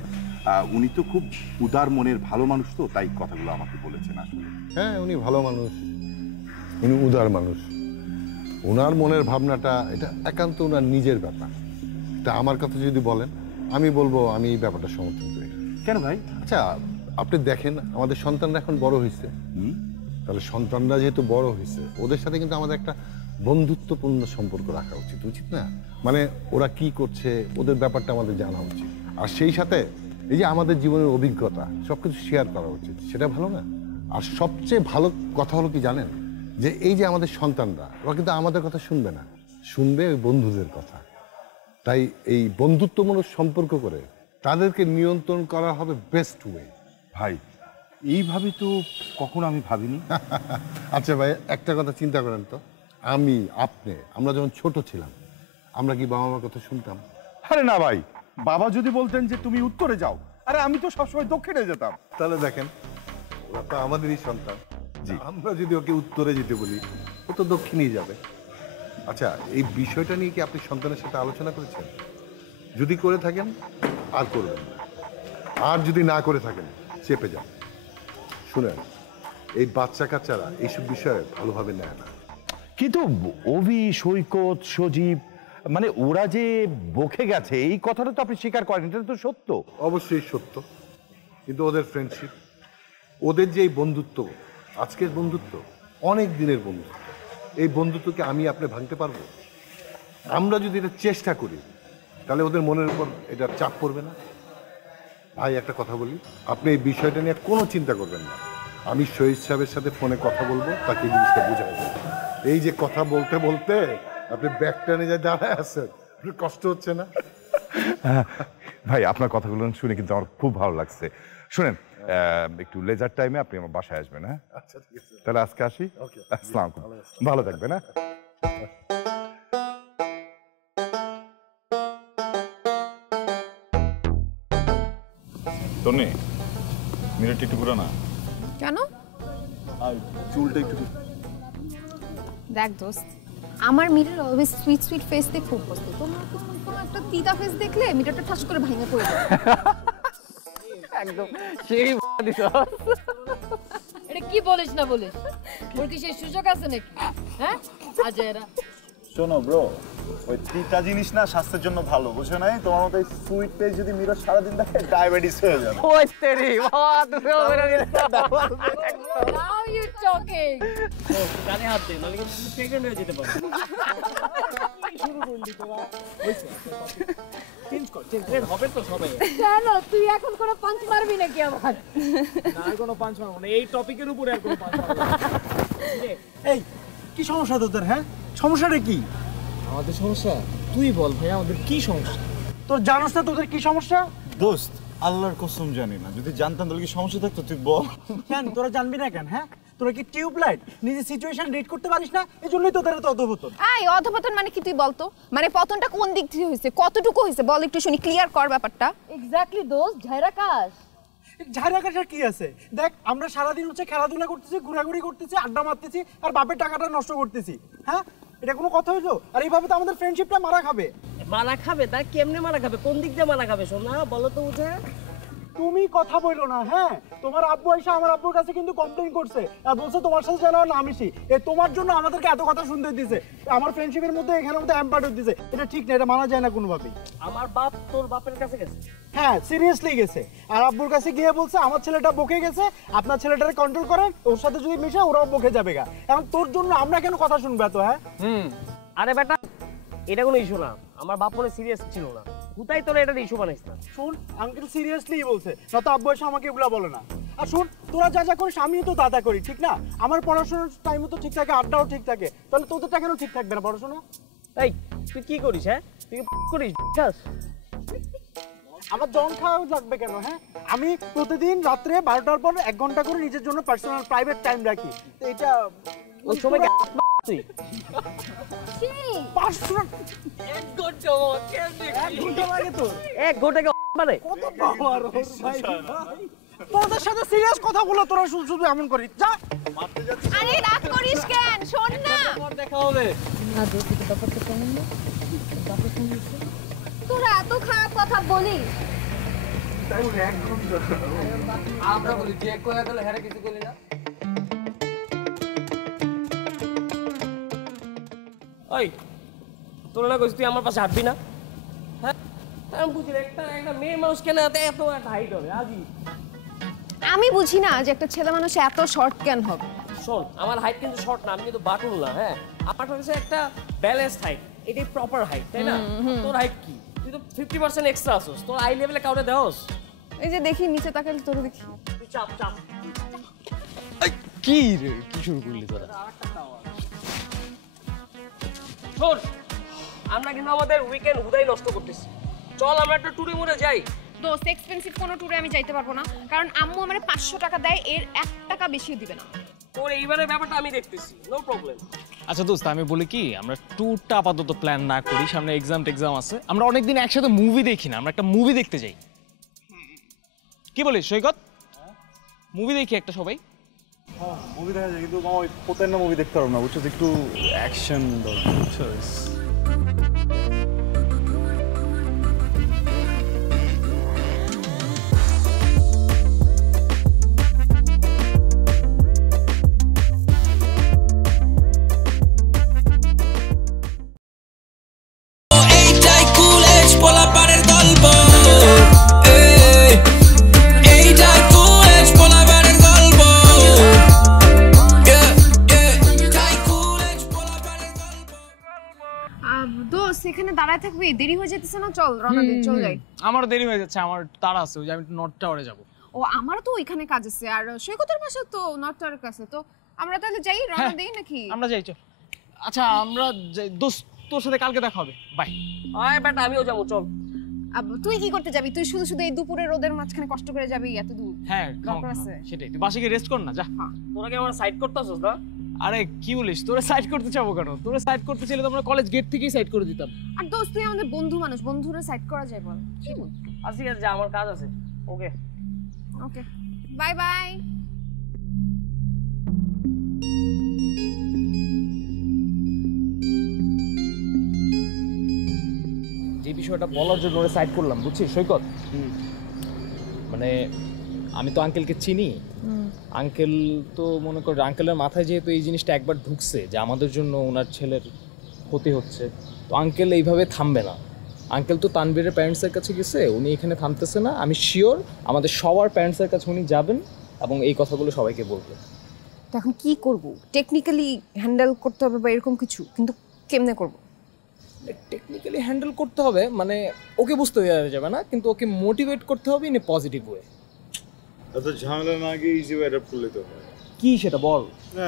উনি তো খুব উদার মনের ভালো মানুষ, তো তাই কথাগুলো আমাকে বলেছেন। আসলে হ্যাঁ, উনি ভালো মানুষ, উনি উদার মানুষ, ওনার মনের ভাবনাটা এটা একান্ত ওনার নিজের ব্যাপার। তা আমার কথা যদি বলেন, আমি বলবো আমি এই ব্যাপারটা সমর্থন করি। কেন ভাই? আচ্ছা, আপনি দেখেন আমাদের সন্তানরা এখন বড় হয়েছে, তাহলে সন্তানরা যেহেতু বড় হয়েছে, ওদের সাথে কিন্তু আমাদের একটা বন্ধুত্বপূর্ণ সম্পর্ক রাখা উচিত, উচিত না? মানে ওরা কি করছে ওদের ব্যাপারটা আমাদের জানা উচিত, আর সেই সাথে এই যে আমাদের জীবনের অভিজ্ঞতা সবকিছু শেয়ার করা উচিত, সেটা ভালো না? আর সবচেয়ে ভালো কথা হলো কি জানেন, যে এই যে আমাদের সন্তানরা, ওরা কিন্তু আমাদের কথা শুনবে না, শুনবে ওই বন্ধুদের কথা। তাই এই বন্ধুত্বমূলক সম্পর্ক করে তাদেরকে নিয়ন্ত্রণ করা হবে বেস্ট ওয়ে। ভাই এইভাবে তো কখনো আমি ভাবিনি। আচ্ছা ভাই, একটা কথা চিন্তা করেন তো, আমি আপনি আমরা যখন ছোট ছিলাম, আমরা কি বাবা মার কথা শুনতাম? আরে না ভাই, বাবা যদি বলতেন যে তুমি উত্তরে যাও, আরে আমি তো সবসময় দক্ষিণে যেতাম। তাহলে দেখেন, ওরা তো আমাদেরই সন্তান, আমরা যদি ওকে উত্তরে যেতে বলি, ও তো দক্ষিণেই যাবে। আচ্ছা, এই বিষয়টা নিয়ে কি আপনি সন্তানের সাথে আলোচনা করেছেন? যদি করে থাকেন আর করবেন না, আর যদি না করে থাকেন চেপে যান। শুনেন, এই বাচ্চা কাচ্চারা এইসব বিষয়ে ভালোভাবে নেয় না। কিন্তু অভি, সৈকত, সজীব, মানে ওরা যে বকে গেছে এই কথাটা তো আপনি স্বীকার করেন, এটা তো সত্য। অবশ্যই সত্য, কিন্তু ওদের ফ্রেন্ডশিপ, ওদের যে এই বন্ধুত্ব, আজকের বন্ধুত্ব অনেক দিনের বন্ধুত্ব, এই বন্ধুত্বকে আমি আপনি ভাঙতে পারবো? আমরা যদি এটা চেষ্টা করি, তাহলে ওদের মনের উপর এটা চাপ পড়বে না? ভাই একটা কথা বলি, আপনি এই বিষয়টা নিয়ে কোনো চিন্তা করবেন না, আমি শহীদ সাহেবের সাথে ফোনে কথা বলবো, তাকে জিনিসটা বুঝাই দেবো। এই যে কথা বলতে বলতে আপনি ব্যাগটা নিয়ে যায় দাঁড়ায় আছেন, কষ্ট হচ্ছে না? ভাই আপনার কথাগুলো শুনে কিন্তু আমার খুব ভালো লাগছে। শুনেন, একটু লেজার টাইমে আপনি আমার বাসায় আসবেন। হ্যাঁ আচ্ছা, ঠিক আছে, তাহলে আজকে আসি। আসসালাম আলাইকুম, ভালো থাকবেন। হ্যাঁ তন্নি, মিররটা একটু ঘুরো না। কেন? আর চুলটা একটু দেখ দোস্ত, আমার mirror always sweet sweet face দেখে খুব পছন্দ। তোমার কোনো একটা তিতা ফেস দেখলে মিররটা ঠাস করে ভেঙে পড়ে যায়। একদম সেই দিছ। এটা কি বলিস না বলিস, ওর কি সেই সুযোগ আছে নাকি? হ্যাঁ আজ এরা শোনো ব্রো, ওই তিতা জিনিস না স্বাস্থ্যের জন্য ভালো, বুঝছো নাই? তোমার মতো এই সুইট পেস্ট যদি মিরর সারাদিন দেখে ডায়াবেটিস হয়ে যাবে। ওই তেরি বাবা, তুমি ওরে দিলে Now you talking. ও কানে হাত দে, নালে কিন্তু প্রেগন্যান্ট হয়ে যেতে পারো। শুরু করলি তোরা, হইছে চেঞ্জ কর, চেঞ্জ হবে তো সবাই। কেন তুই এখন কোনো পাঞ্চ মারবি নাকি আমার? না আর কোনো পাঞ্চ মারবো না, এই টপিকের উপরে আর কোনো পাঞ্চ মারবো না। এই কি সমস্যা তোদের? হ্যাঁ, সমস্যাটা কি? আমাদের সমস্যা তুই বল ভাই, আমাদের কি সমস্যা? তোর জানোস না তোদের কি সমস্যা? দোস্ত আল্লাহর কসম জানি না, যদি জানতাম তাহলে কি সমস্যা থাকতো তুই বল। কেন তোরা জানবি না কেন? হ্যাঁ, তোরা কি টিউবলাইট নিজের সিচুয়েশন রিড করতে পারিস না? এজন্যই তোদের এত অধপতন। এই অধপতন মানে কি তুই বলতো? মানে পতনটা কোন দিক থেকে হইছে, কতটুকু হইছে বল একটু শুনি, ক্লিয়ার কর ব্যাপারটা। এক্স্যাক্টলি দোস্ত, ঝাইরাকাশ। ঝাড়াকাটার কি আছে? দেখ আমরা সারাদিন হচ্ছে খেলাধুলা করতেছি, ঘোরাঘুরি করতেছি, আড্ডা মারতেছি, আর বাপের টাকাটা নষ্ট করতেছি। হ্যাঁ, এটা কোনো কথা হইলো? আর এইভাবে তো আমাদের ফ্রেন্ডশিপটা মারা খাবে। মারা খাবে? তা কেমনে মারা খাবে? কোন দিক দিয়ে মারা খাবে সোনা, বলো তো বুঝে। তুমি কথা বলো না। হ্যাঁ, তোমার আব্বু এসে আমার আব্বুর কাছে কিন্তু কমপ্লেইন করছে আর বলছে তোমার সাথে যেন না মিশি। তোমার জন্য আমাদেরকে এত কথা শুনতে দিছে, আমার ফ্রেন্ডশিপের মধ্যে এখানের মধ্যে অ্যাম্পার্ট দিছে। এটা ঠিক না, এটা মানা যায় না কোনোভাবেই। আমার বাপ তোর বাপের কাছে গেছে? হ্যাঁ, সিরিয়াসলি গেছে। আর আব্বুর কাছে গিয়ে বলছে আমার ছেলেটা বকে গেছে, আপনার ছেলেটারে কন্ট্রোল করেন, ওর সাথে যদি মিশে ওরাও বকে যাবে গা। এখন তোর জন্য আমরা কেন কথা শুনবো এত? হ্যাঁ, আরে বেটা এটা কোনো ইস্যু না, আমার বাপ মনে সিরিয়াস ছিল না, কোথায় তোরা এটা ইস্যু বানাইস না। শুন, আঙ্কেল সিরিয়াসলি বলছে, না তো আব্বু এসে আমাকে এগুলা বলে না। আর শুন, তোরা যা যা করিস আমিও তো দাদা করি, ঠিক না? আমার পড়াশোনার টাইমও তো ঠিক থাকে, আড্ডাও ঠিক থাকে, তাহলে তোদেরটা কেন ঠিক থাকবে না পড়াশোনা? এই তুই কি করিস? হ্যাঁ, তুই করিস খাস? আমার জন খাওয়া লাগবে কেন? হ্যাঁ, আমি প্রতিদিন রাত্রে 12টার পর 1 ঘন্টা করে নিজের জন্য পার্সোনাল প্রাইভেট টাইম রাখি। তো এটা ওই সময় তুই পার্সোনাল 1 ঘন্টা কেমনে 1 ঘন্টা লাগে তো? 1 ঘন্টাকে মানে কত পাওয়ার ভাই। তোদের সাথে সিরিয়াস কথা বলে তোরা শুধু শুধু এমন করিস। যা মারতে যাচ্ছিস। আরে রাগ করিস কেন? শোন না, দেখা হবে না দোস্ত, এটা ব্যাপারটা কেমন না? ব্যাপারটা কেমন হচ্ছে? তোরা এত খারাপ কথা বলিস। আমরা বলি যে কয়া গেল হ্যাঁ কিছু বলি না। ওই তোরা না কইছিস তুই আমার পাশে হাঁটবি না? হ্যাঁ, আমি বুঝি না, একটা মেয়ে মানুষ কেন এত হাইট হবে? আজি আমি বুঝি না যে একটা ছেলে মানুষ এত শর্ট কেন হবে। শোন, আমার হাইট কিন্তু শর্ট না, আমি কিন্তু বাটুল না। হ্যাঁ, আমার হচ্ছে একটা ব্যালেন্সড হাইট, এটাই প্রপার হাইট, তাই না? তোর হাইট কি? তুই তো 50% এক্সট্রা আসোস, তোর আই লেভেলে কাউরে দেওস? এই যে দেখি নিচে তাকালে তোর দেখি। তুই চাপ চাপ। কি রে, কি শুরু করলি তোরা? শোন, আমরা কিন্তু আমাদের উইকেন্ড হুদাই নষ্ট করতেছি। চল আমরা একটা ট্যুরে মোড়ে যাই। দোস্ত এক্সপেন্সিভ কোনো ট্যুরে আমি যাইতে পারবো না, কারণ আম্মু আমার 500 টাকা দেয়, এর 1 টাকা বেশি দিবে না। তোর এইবারের ব্যাপারটা আমি দেখতেছি, নো প্রবলেম। আচ্ছা দোস্ত, আমি বলি কি, আমরা ট্যুরটা আপাতত প্ল্যান না করি, সামনে এক্সাম আছে, আমরা অনেকদিন একসাথে মুভি দেখি না, আমরা একটা মুভি দেখতে যাই। কি বলিস সৈকত? মুভি দেখি একটা সবাই। হ্যাঁ, মুভি দেখা যায়, কিন্তু মামা ওই প্রত্যেকটা মুভি দেখতে পারবো না, বুঝছো? একটু অ্যাকশন দরকার, বুঝছো? দোস্ত এখানে দাঁড়ায় থাকবি, দেরি হয়ে যেতেছে না? চল রওনা দিই, চল যাই। আমারও দেরি হয়ে যাচ্ছে, আমার তাড়া আছে, ওই যে আমি নর্থ টাওয়ারে যাব। ও আমারও তো ওইখানে কাজ আছে, আর সৈকতের বাসা তো নর্থ টাওয়ারের কাছে। তো আমরা তাহলে যাই, রওনা দেই নাকি? আমরা যাই, চল। আচ্ছা আমরা দোস্ত, তোর সাথে কালকে দেখা হবে, বাই। আয় বেটা, আমিও যাবো, চল। তুই কি করতে যাবি? তুই শুধু শুধু এই দুপুরে রোদের মাঝখানে কষ্ট করে যাবি এত দূর? হ্যাঁ, দরকার আছে? সেটাই, তুই বাসে গিয়ে রেস্ট কর না, যা। তোরা কি আমার সাইড করতেছস না? আরে কি বলিস, তোরে সাইড করতে চাবো কেন? তোরে সাইড করতে চাইলে তো আমরা কলেজ গেট থেকেই সাইড করে দিতাম। আর দোস্ত তুই আমাদের বন্ধু মানুষ, বন্ধুরা সাইড করা যায় বল? কি বল? আচ্ছা ঠিক আছে, যা, আমার কাজ আছে। ওকে ওকে, বাই বাই। যে বিষয়টা বলার জন্য ওরে সাইড করলাম, বুঝছিস সৈকত? মানে আমি তো আঙ্কেলকে চিনি। আঙ্কেল তো মনে কর, আঙ্কেলের মাথায় যেহেতু এই জিনিসটা একবার ঢুকছে যে আমাদের জন্য ওনার ছেলের ক্ষতি হচ্ছে। তো আঙ্কেল এইভাবে থামবে না। আঙ্কেল তো তানবীরের প্যারেন্টসের কাছে গেছে, উনি এখানে থামতেছে না। আমি শিওর আমাদের সবার প্যারেন্টসের কাছে উনি যাবেন এবং এই কথাগুলো সবাইকে বলবেন। তো এখন কি করব? টেকনিক্যালি হ্যান্ডেল করতে হবে বা এরকম কিছু, কিন্তু কেমনে করব? টেকনিক্যালি হ্যান্ডেল করতে হবে মানে ওকে বুঝতে দেওয়া যাবে না, কিন্তু ওকে মোটিভেট করতে হবে ইন এ পজিটিভ ওয়ে। এত ঝামেলা না গিয়ে ইজি ওয়ে অ্যাডাপ্ট করলে তো হয়। কি সেটা বল। না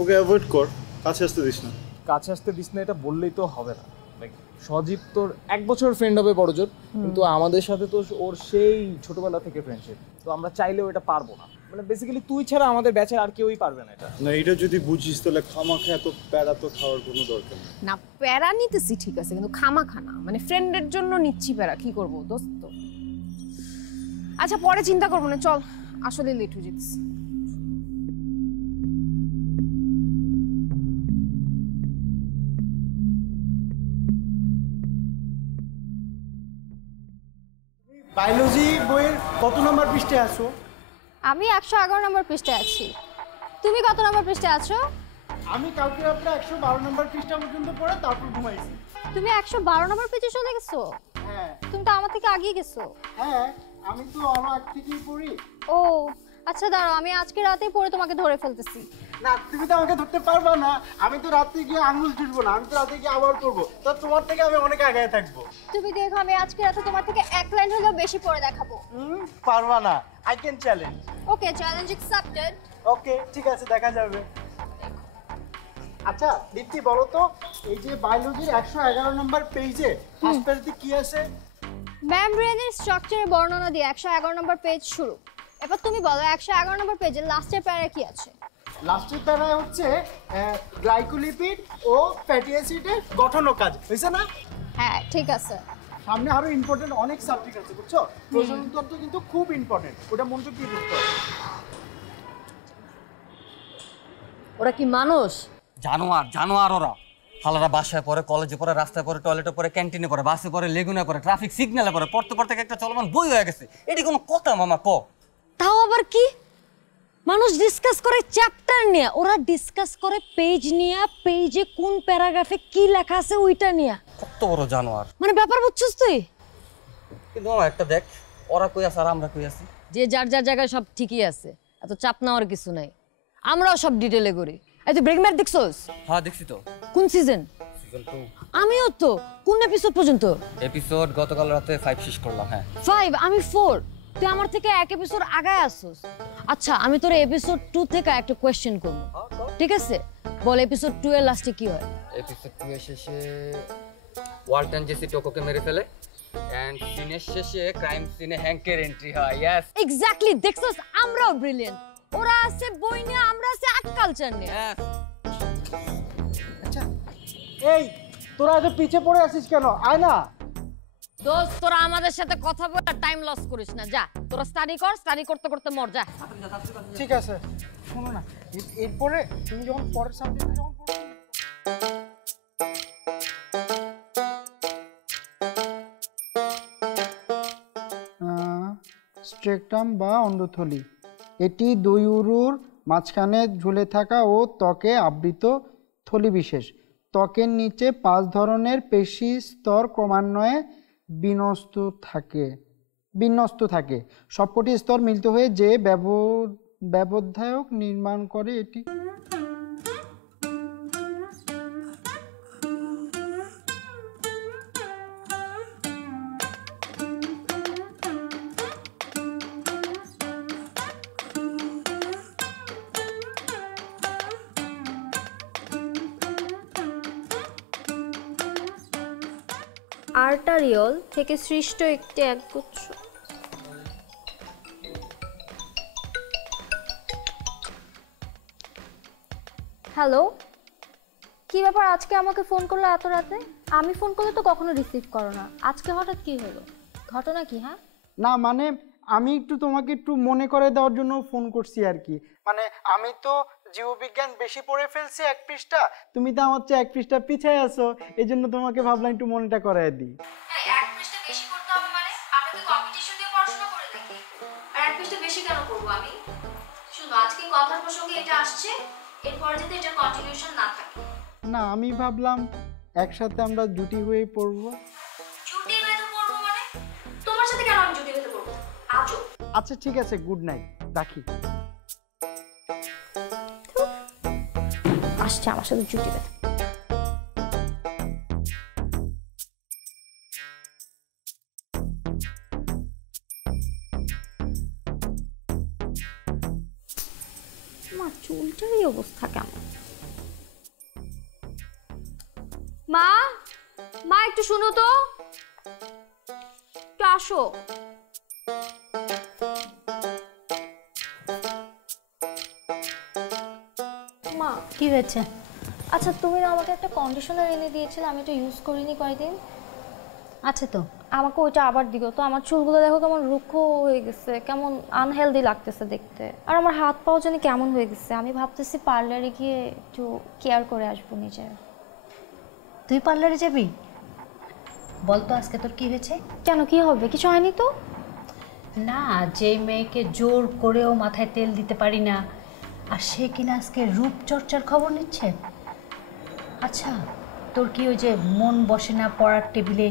ওকে অ্যাভয়েড কর, কাছে আসতে দিস না। কাছে আসতে দিস না এটা বললেই তো হবে না। লাইক সজীব তোর 1 বছর ফ্রেন্ড হবে বড়জোর, কিন্তু আমাদের সাথে তো ওর সেই ছোটবেলা থেকে ফ্রেন্ডশিপ। তো আমরা চাইলেও এটা পারবো না। মানে বেসিক্যালি তুই ছাড়া আমাদের ব্যাচের আর কেউই পারবে না এটা। না এটা যদি বুঝিস তাহলে খামাখা এত প্যারা তো খাওয়ার কোনো দরকার নেই। না প্যারা নিতেছি ঠিক আছে, কিন্তু খামাখানা মানে ফ্রেন্ডের জন্য নিচ্ছি প্যারা, কি করব দোস্ত? আচ্ছা পরে চিন্তা করবো না, চল আসলে লেট হয়ে যেতেছি। বায়োলজি বইয়ের কত নম্বর পৃষ্ঠায় আছো? আমি 111 নম্বর পৃষ্ঠায় আছি। তুমি কত নম্বর পৃষ্ঠায় আছো? আমি কালকে রাত্রে 112 নম্বর পৃষ্ঠা পর্যন্ত পড়ে তারপর ঘুমাইছি। তুমি 112 নম্বর পেজে চলে গেছো? হ্যাঁ। তুমি তো আমার থেকে আগিয়ে গেছো। হ্যাঁ আমি তো আরো আগ থেকেই পড়ি। ও আচ্ছা দাঁড়াও, আমি আজকে রাতেই পড়ে তোমাকে ধরে ফেলতেছি। না তুমি তো আমাকে ধরতে পারবা না, আমি তো রাতে গিয়ে আঙুল চুষবো না, আমি তো রাতে গিয়ে আবার পড়বো, তো তোমার থেকে আমি অনেক আগে থাকবো। তুমি দেখো আমি আজকে রাতে তোমার থেকে 1 লাইন হলেও বেশি পড়ে দেখাবো। পারবা না, I can challenge. Okay, challenge accepted. Okay ঠিক আছে, দেখা যাবে। আচ্ছা দীপ্তি বলো তো, এই যে বায়োলজির 111 নম্বর পেজে ফার্স্ট পেজে কি আছে? মেমব্রেনের স্ট্রাকচারের বর্ণনা দিয়ে 111 নম্বর পেজ শুরু। এবার তুমি বলো 111 নম্বর পেজের লাস্টের প্যারা কি আছে? লাস্টের প্যারায় হচ্ছে গ্লাইকোলিপিড ও ফ্যাটি অ্যাসিডের গঠন ও কাজ, হয়েছে না? হ্যাঁ ঠিক আছে। সামনে আরো ইম্পর্টেন্ট অনেক সাবজেক্ট আছে, বুঝছো? প্রজননতন্ত্র কিন্তু খুব ইম্পর্টেন্ট, ওটা মনোযোগ দিয়ে পড়তে হবে। ওরা কি মানুষ? জানোয়ার জানোয়ার ওরা। হালারা বাসায় পড়ে, কলেজে পড়ে, রাস্তায় পড়ে, টয়লেটে পড়ে, ক্যান্টিনে পড়ে, বাসে পড়ে, লেগুনে পড়ে, ট্রাফিক সিগন্যালে পড়ে, পড়তে পড়তে একটা চলমান বই হয়ে গেছে। এটি কোনো কথা মামা ক? তাও আবার কি মানুষ ডিসকাস করে চ্যাপ্টার নিয়ে, ওরা ডিসকাস করে পেজ নিয়ে, পেজে কোন প্যারাগ্রাফে কি লেখা আছে ওইটা নিয়ে। কত বড় জানোয়ার মানে ব্যাপার বুঝছিস তুই? কিন্তু মামা একটা দেখ, ওরা কই আছে আর আমরা কই আছি। যে যার যার জায়গায় সব ঠিকই আছে, এত চাপ নেওয়ার কিছু নাই। আমরাও সব ডিটেলে করি। এই তুই ব্রেক ম্যাট দেখছস? হ্যাঁ দেখছি তো। কোন সিজন? সিজন 2। আমিও তো। কোন এপিসোড পর্যন্ত? এপিসোড গতকাল রাতে 5 শেষ করলাম। হ্যাঁ 5, আমি 4। তুই আমার থেকে 1 এপিসোড আগায় আসছস। আচ্ছা আমি তোর এপিসোড 2 থেকে একটা কোশ্চেন করব, ঠিক আছে? বল এপিসোড 2 এর লাস্টে কি হয়? এপিসোড 2 এর শেষে ওয়াল্টন জেসি টোকোকে মেরে ফেলে, এন্ড সিনের শেষে ক্রাইম সিনে হ্যাঙ্কের এন্ট্রি হয়। ইয়েস এক্স্যাক্টলি, দেখছস? আমরাও ব্রিলিয়ান্ট। ওরা আছে বই নিয়ে, আমরা আছে আর্ট কালচার নিয়ে। আচ্ছা এই তোরা এত পিছে পড়ে আছিস কেন? আয় না। দোস্ত তোরা আমাদের সাথে কথা বলে টাইম লস করিস না, যা তোরা স্টাডি কর, স্টাডি করতে করতে মর যা। ঠিক আছে শোনো না, এরপরে তুমি যখন পরের সাবজেক্টে যখন স্ট্রেকটাম বা অন্ডথলি, এটি দুই উরুর মাঝখানে ঝুলে থাকা ও ত্বকে আবৃত থলি বিশেষ। ত্বকের নিচে 5 ধরনের পেশি স্তর ক্রমান্বয়ে বিন্যস্ত থাকে। সবকটি স্তর মিলিত হয়ে যে ব্যবধায়ক নির্মাণ করে এটি। আর্টারিওল থেকে সৃষ্ট একটি একগুচ্ছ। হ্যালো, কি ব্যাপার আজকে আমাকে ফোন করলো এত রাতে? আমি ফোন করলে তো কখনো রিসিভ করো না, আজকে হঠাৎ কি হলো? ঘটনা কি? হ্যাঁ না মানে আমি তোমাকে একটু মনে করে দেওয়ার জন্য ফোন করছি আর কি। মানে আমি তো জীববিজ্ঞান বেশি পড়ে ফেলছি 1 পৃষ্ঠা, তুমি তো আমার চেয়ে 1 পৃষ্ঠা পিছিয়ে আছো, এই জন্য তোমাকে ভাবলাম একটু মনেটা করায় দিই। 1 পৃষ্ঠা বেশি পড়তে হবে মানে? আমরা কি কম্পিটিশন দিয়ে পড়াশোনা করে থাকি? আর 1 পৃষ্ঠা বেশি কেন পড়বো আমি? শুনো, আজকে কথার প্রসঙ্গে এটা আসছে, এরপরে যাতে এটা কন্টিনিউশন না থাকে। না আমি ভাবলাম একসাথে আমরা জুটি হয়ে পড়বো। জুটি বেঁধে পড়বো মানে? তোমার সাথে কেন আমি জুটি বেঁধে পড়বো? আজও। আচ্ছা ঠিক আছে, গুড নাইট, রাখি। আসছে আমার সাথে জুটি বেঁধে। মা চুলটারই অবস্থা কেমন? মা, মা একটু শুনো তো, একটু আসো। মা কি হয়েছে? আচ্ছা তুমি না আমাকে একটা কন্ডিশনার এনে দিয়েছিলে, আমি এটা ইউজ করিনি কয়েকদিন। আছে তো, আমাকে ওইটা আবার দিও তো। আমার চুলগুলো দেখো কেমন রুক্ষ হয়ে গেছে, কেমন আনহেলদি লাগতেছে দেখতে, আর আমার হাত পাও জানি কেমন হয়ে গেছে। আমি ভাবতেছি পার্লারে গিয়ে একটু কেয়ার করে আসবো নিজের। তুই পার্লারে যাবি? বল তো আজকে তোর কি হয়েছে? কেন, কি হবে? কিছু হয়নি তো। না, যে মেয়েকে জোর করেও মাথায় তেল দিতে পারি না, আর সে কিনা আজকে রূপচর্চার খবর নিচ্ছে। আচ্ছা, তোর কি ওই যে মন বসে না পড়ার টেবিলে,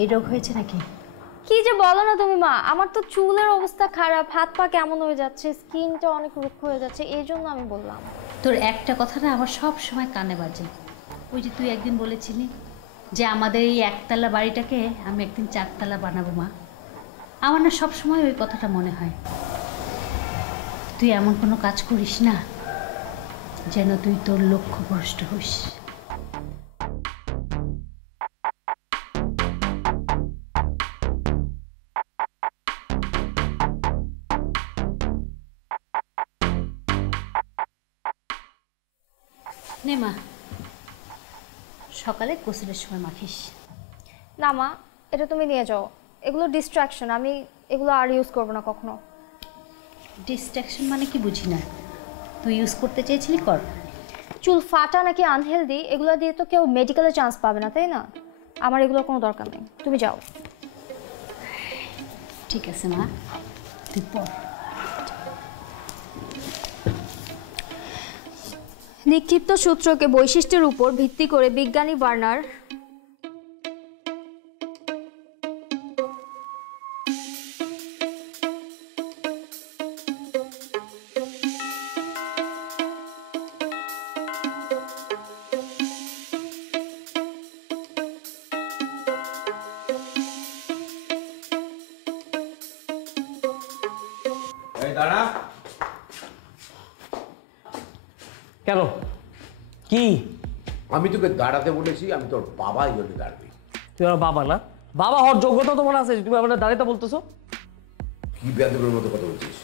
এই রোগ হয়েছে নাকি? কি যে বলো না তুমি মা, আমার তো চুলের অবস্থা খারাপ, হাত পা কেমন হয়ে যাচ্ছে, স্কিনটা অনেক রুক্ষ হয়ে যাচ্ছে, এই জন্য আমি বললাম। তোর একটা কথা না আমার সব সময় কানে বাজে। ওই যে তুই একদিন বলেছিলি যে আমাদের এই একতলা বাড়িটাকে আমি একদিন 4 তলা বানাবো মা। আমার না সবসময় ওই কথাটা মনে হয়। তুই এমন কোনো কাজ করিস না যেন তুই তোর লক্ষ্যভ্রষ্ট হইস। নে মা, সকালে গোসলের সময় মাখিস। না মা, এটা তুমি নিয়ে যাও, এগুলো ডিস্ট্রাকশন, আমি এগুলো আর ইউজ করবো না কখনো। ডিস্ট্রাকশন মানে কি বুঝি না। তুই ইউজ করতে চেয়েছিলি, কর। চুল ফাটা নাকি আনহেলদি, এগুলো দিয়ে তো কেউ মেডিকেলে চান্স পাবে না, তাই না? আমার এগুলোর কোনো দরকার নেই, তুমি যাও। ঠিক আছে মা, তুই পর। নিক্ষিপ্ত সূত্রকে বৈশিষ্ট্যের উপর ভিত্তি করে বিজ্ঞানী বার্নার দাঁড়া। কেন, কি? আমি তোকে দাঁড়াতে বলেছি, আমি তোর বাবা, এই জন্য দাঁড়াবি। তুমি আমার বাবা না? বাবা হওয়ার যোগ্যতা তোমার আছে, তুমি আমার দাঁড়াতে বলতেছো? কি বেদবের মতো কথা বলছিস?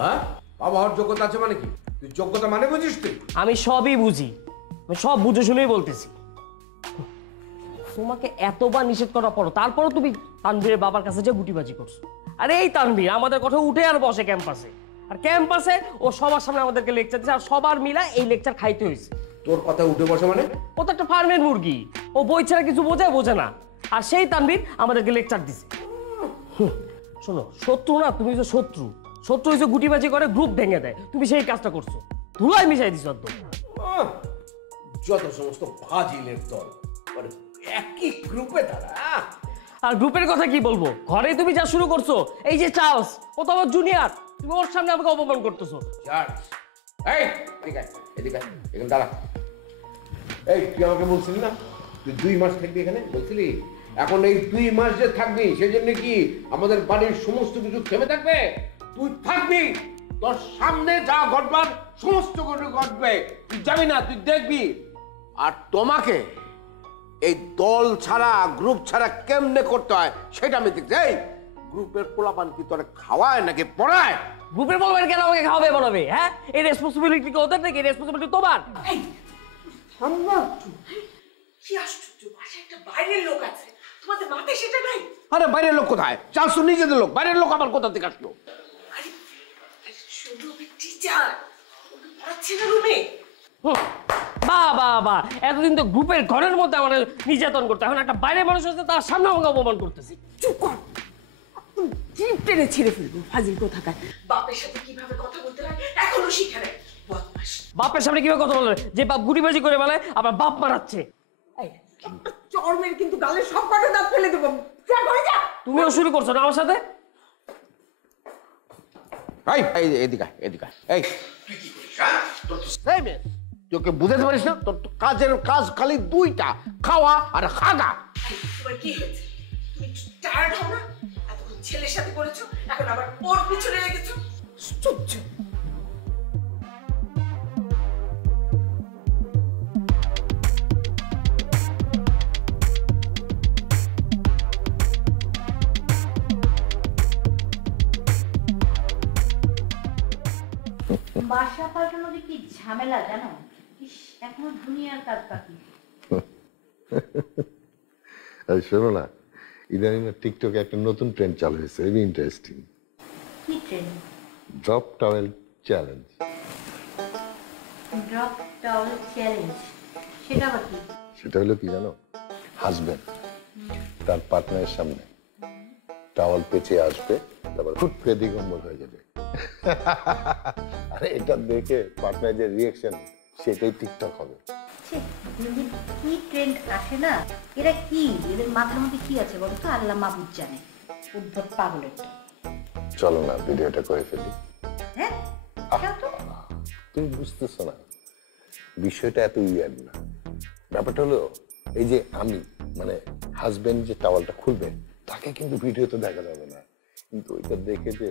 হ্যাঁ, বাবা হওয়ার যোগ্যতা আছে মানে কি? তুই যোগ্যতা মানে বুঝিস তুই? আমি সবই বুঝি, আমি সব বুঝে শুনেই বলতেছি। তোমাকে এতবার নিষেধ করার পরও তারপরও তুমি তানভীরের বাবার কাছে যে গুটিবাজি করছো। আর এই তানভীর আমাদের কথা উঠে আর বসে ক্যাম্পাসে, আর ক্যাম্পাসে ও সবার সামনে আমাদেরকে লেকচার দিচ্ছে, আর সবার মিলা এই লেকচার খাইতে হয়েছে। তোর কথা উঠে বসে মানে? ও তো একটা ফার্মের মুরগি, ও বই ছাড়া কিছু বোঝে না, আর সেই তানভীর আমাদেরকে লেকচার দিছে। শোনো, শত্রু না, তুমি যে শত্রু হয়েছে গুটিবাজি করে গ্রুপ ভেঙে দেয়, তুমি সেই কাজটা করছো, ধুলাই মিশাই দিছো একদম। যত সমস্ত ফাজিলের দল মানে একই গ্রুপে দাঁড়া। আর গ্রুপের কথা কি বলবো, ঘরে তুমি যা শুরু করছো, এই যে চার্লস, ও তো আমার জুনিয়র, তুমি ওর সামনে আমাকে অপমান করতেছো। চার্লস, এই এদিকে আয়, এদিকে আয়, এখানে দাঁড়া। এই তুই আমাকে বলছিলি না তুই 2 মাস থাকবি এখানে, বলছিলি? এখন এই 2 মাস যে থাকবি সেজন্য কি আমাদের বাড়ির সমস্ত কিছু থেমে থাকবে? তুই থাকবি, তোর সামনে যা ঘটবার সমস্ত কিছু ঘটবে, তুই যাবি না, তুই দেখবি। আর তোমাকে এই দল ছাড়া গ্রুপ ছাড়া কেমনে করতে হয় সেটা আমি দেখছি। এই গ্রুপের পোলাপান কি তোরা খাওয়ায় নাকি পড়ায়? গ্রুপের বলবেন কেন আমাকে খাওয়াবে বলবে? হ্যাঁ, এই রেসপন্সিবিলিটি কি ওদের নাকি? রেসপন্সিবিলিটি তোমার। কি আশ্চর্য, বাসায় একটা বাইরের লোক আছে, তোমাদের মাথায় সেটা নাই? আরে বাইরের লোক কোথায়? চার্লস তো নিজেদের লোক, বাইরের লোক আবার কোথা থেকে আসলো? শুধু টিচার ওকে পড়াচ্ছে না রুমে। বাহ, এতদিন তো গ্রুপের ঘরের মধ্যে আমাদের নির্যাতন করতে, এখন একটা বাইরের মানুষ আছে তার সামনে আমাকে অপমান করতেছি। চুপ কর, জিভ টেনে ছিঁড়ে ফেলবো ফাজিল কোথাকার। বাপের সাথে কিভাবে কথা বলতে হয় এখনো শিখে নেয়, বদমাশ। বাপের সামনে কিভাবে কথা বলে? যে বাপ গুটিবাজি করে বেলায় আবার বাপ মারাচ্ছে। চর মেরে কিন্তু গালের সব কটা দাঁত ফেলে দেবো। যা ঘরে যা। তুমিও শুরু করছো না আমার সাথে? এদিকে এই তোকে বুঝাতে পারিস না? তোর তো কাজের কাজ খালি দুইটা, খাওয়া আর খাগা। তোমার কি হয়েছে? তুমি টায়ার্ড হও না? এতক্ষণ ছেলের সাথে করেছো, এখন আবার ওর পিছনে লেগেছো। চুপ চুপ। বাসা পাল্টানো যে কি ঝামেলা জানো? এখনো দুনিয়ার কাজ বাকি। শোনো না, ইদানিং টিকটকে একটা নতুন ট্রেন্ড চালু হয়েছে, ভেরি ইন্টারেস্টিং। কি trend? Drop towel challenge. Drop towel challenge, সেটা আবার কি? সেটা হলো কি জানো? হাজবেন্ড তার পার্টনারের সামনে টাওয়াল পেঁচে আসবে, তারপর খুব দিগম্বর হয়ে যাবে। আরে এটা দেখে পার্টনার যে রিঅ্যাকশন, সেটাই টিকটক হবে। কি ট্রেন্ড আসে না, এরা কি, এদের মাথার মধ্যে কি আছে বলো তো? আল্লাহ মাহবুব জানে। উদ্ভট পাগলের। চলো না ভিডিওটা করে ফেলি। হ্যাঁ, তুমি বুঝতেছো না, বিষয়টা এত ইয়ার না। ব্যাপারটা হলো এই যে আমি মানে হাজবেন্ড যে টাওয়ালটা খুলবে, তাকে কিন্তু ভিডিওতে দেখা যাবে না, কিন্তু ওইটা দেখে যে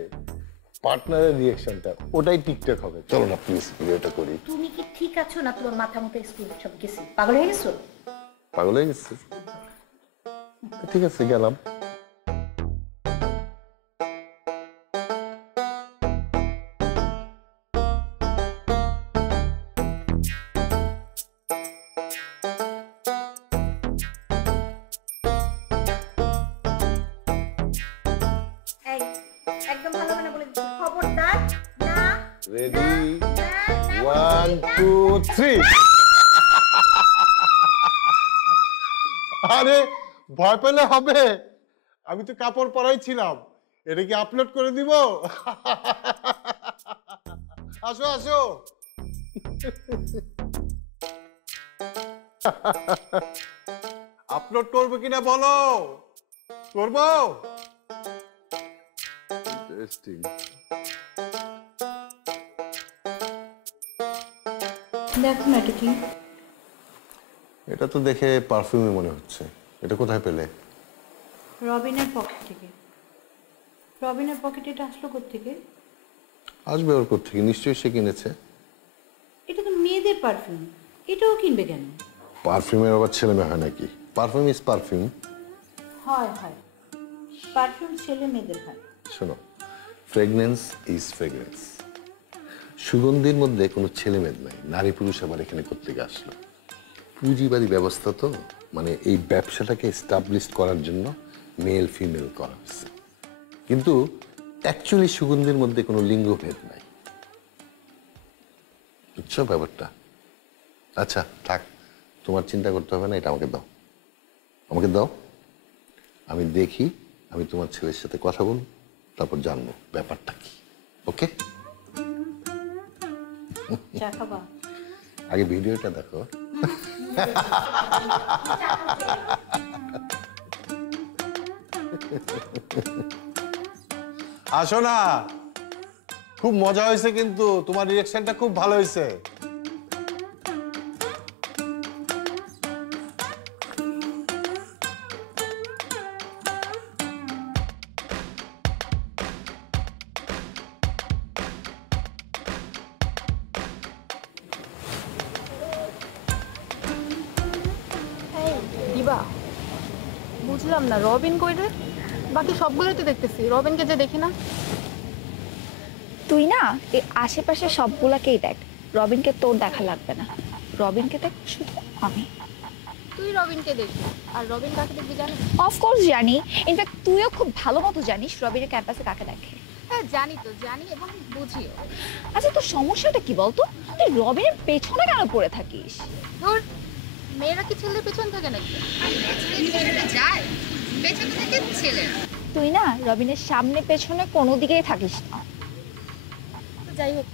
পার্টনারের রিঅ্যাকশনটা, ওটাই টিকটক হবে। চলো না প্লিজ ভিডিওটা করি। তুমি কি ঠিক আছো না? তোমার মাথার মধ্যে স্কুল সব গেছে, পাগল হয়ে গেছো? পাগল হয়ে গেছে? ঠিক আছে, গেলাম। একদম ভালো মানে বলে দিচ্ছি, খবরদার না। রেডি, 1 2 3। আরে ভয় পেলে হবে, আমি তো কাপড় পরাই ছিলাম। এটা কি আপলোড করে দিব? আসো আসো। আপলোড করবো কিনা বলো? করবো? ইন্টারেস্টিং। দেখো না এটা কি? এটা তো দেখে পারফিউমই মনে হচ্ছে। এটা কোথায় পেলে? রবিনের পকেট থেকে। রবিনের পকেটে এটা আসলো কোত্থেকে? আসবে ওর কোত্থেকে, নিশ্চয়ই সে কিনেছে। এটা তো মেয়েদের পারফিউম, এটাও কিনবে কেন? পারফিউমের আবার ছেলে মেয়ে হয় নাকি? Perfume is perfume. হয় হয়, পারফিউম ছেলে মেয়েদের হয়। শোনো, ফ্রেগনেন্স ইজ ফ্রেগনেন্স। সুগন্ধির মধ্যে কোনো ছেলে মেয়ে নাই, নারী পুরুষ আবার এখানে কোত্থেকে আসলো? পুঁজিবাদী ব্যবস্থা তো, মানে এই ব্যবসাটাকে এস্টাবলিশ করার জন্য মেল ফিমেল করা হচ্ছে, কিন্তু অ্যাকচুয়ালি সুগন্ধির মধ্যে কোনো লিঙ্গভেদ নাই। বুঝছো ব্যাপারটা? আচ্ছা থাক, তোমার চিন্তা করতে হবে না, এটা আমাকে দাও, আমাকে দাও। আমি দেখি, আমি তোমার ছেলের সাথে কথা বলবো, তারপর জানবো ব্যাপারটা কি। ওকে? চা খাবা? আগে ভিডিওটা দেখো। আসো না, খুব মজা হয়েছে, কিন্তু তোমার রিঅ্যাকশনটা খুব ভালো হয়েছে। দিবা, বুঝলাম না রবিন কই রে? বাকি সবগুলোই তো দেখতেছি, রবিনকে যে দেখি না। তুই না এই আশেপাশে সবগুলাকেই দেখ, রবিনকে তোর দেখা লাগবে না। রবিনকে দেখ শুধু আমি। তুই রবিনকে দেখবি, আর রবিন কাকে দেখবি জানিস? অফকোর্স জানি, ইনফ্যাক্ট তুইও খুব ভালো মতো জানিস রবিনের ক্যাম্পাসে কাকে দেখে। হ্যাঁ জানি তো, জানি এবং বুঝিও। আচ্ছা তোর সমস্যাটা কি বলতো? তুই রবিনের পেছনে কেন পড়ে থাকিস? ধুর, মেয়েরা কি ছেলের পেছন থাকে নাকি? যায় পেছনে থাকে ছেলেরা। তুই না রবিনের সামনে পেছনে কোনো দিকেই থাকিস না। যাই হোক,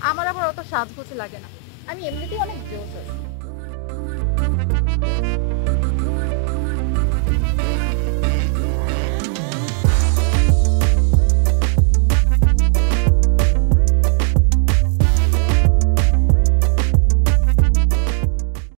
আমার আবার অত সাজগোজ লাগে না, আমি এমনিতেই অনেক জোশ আছি।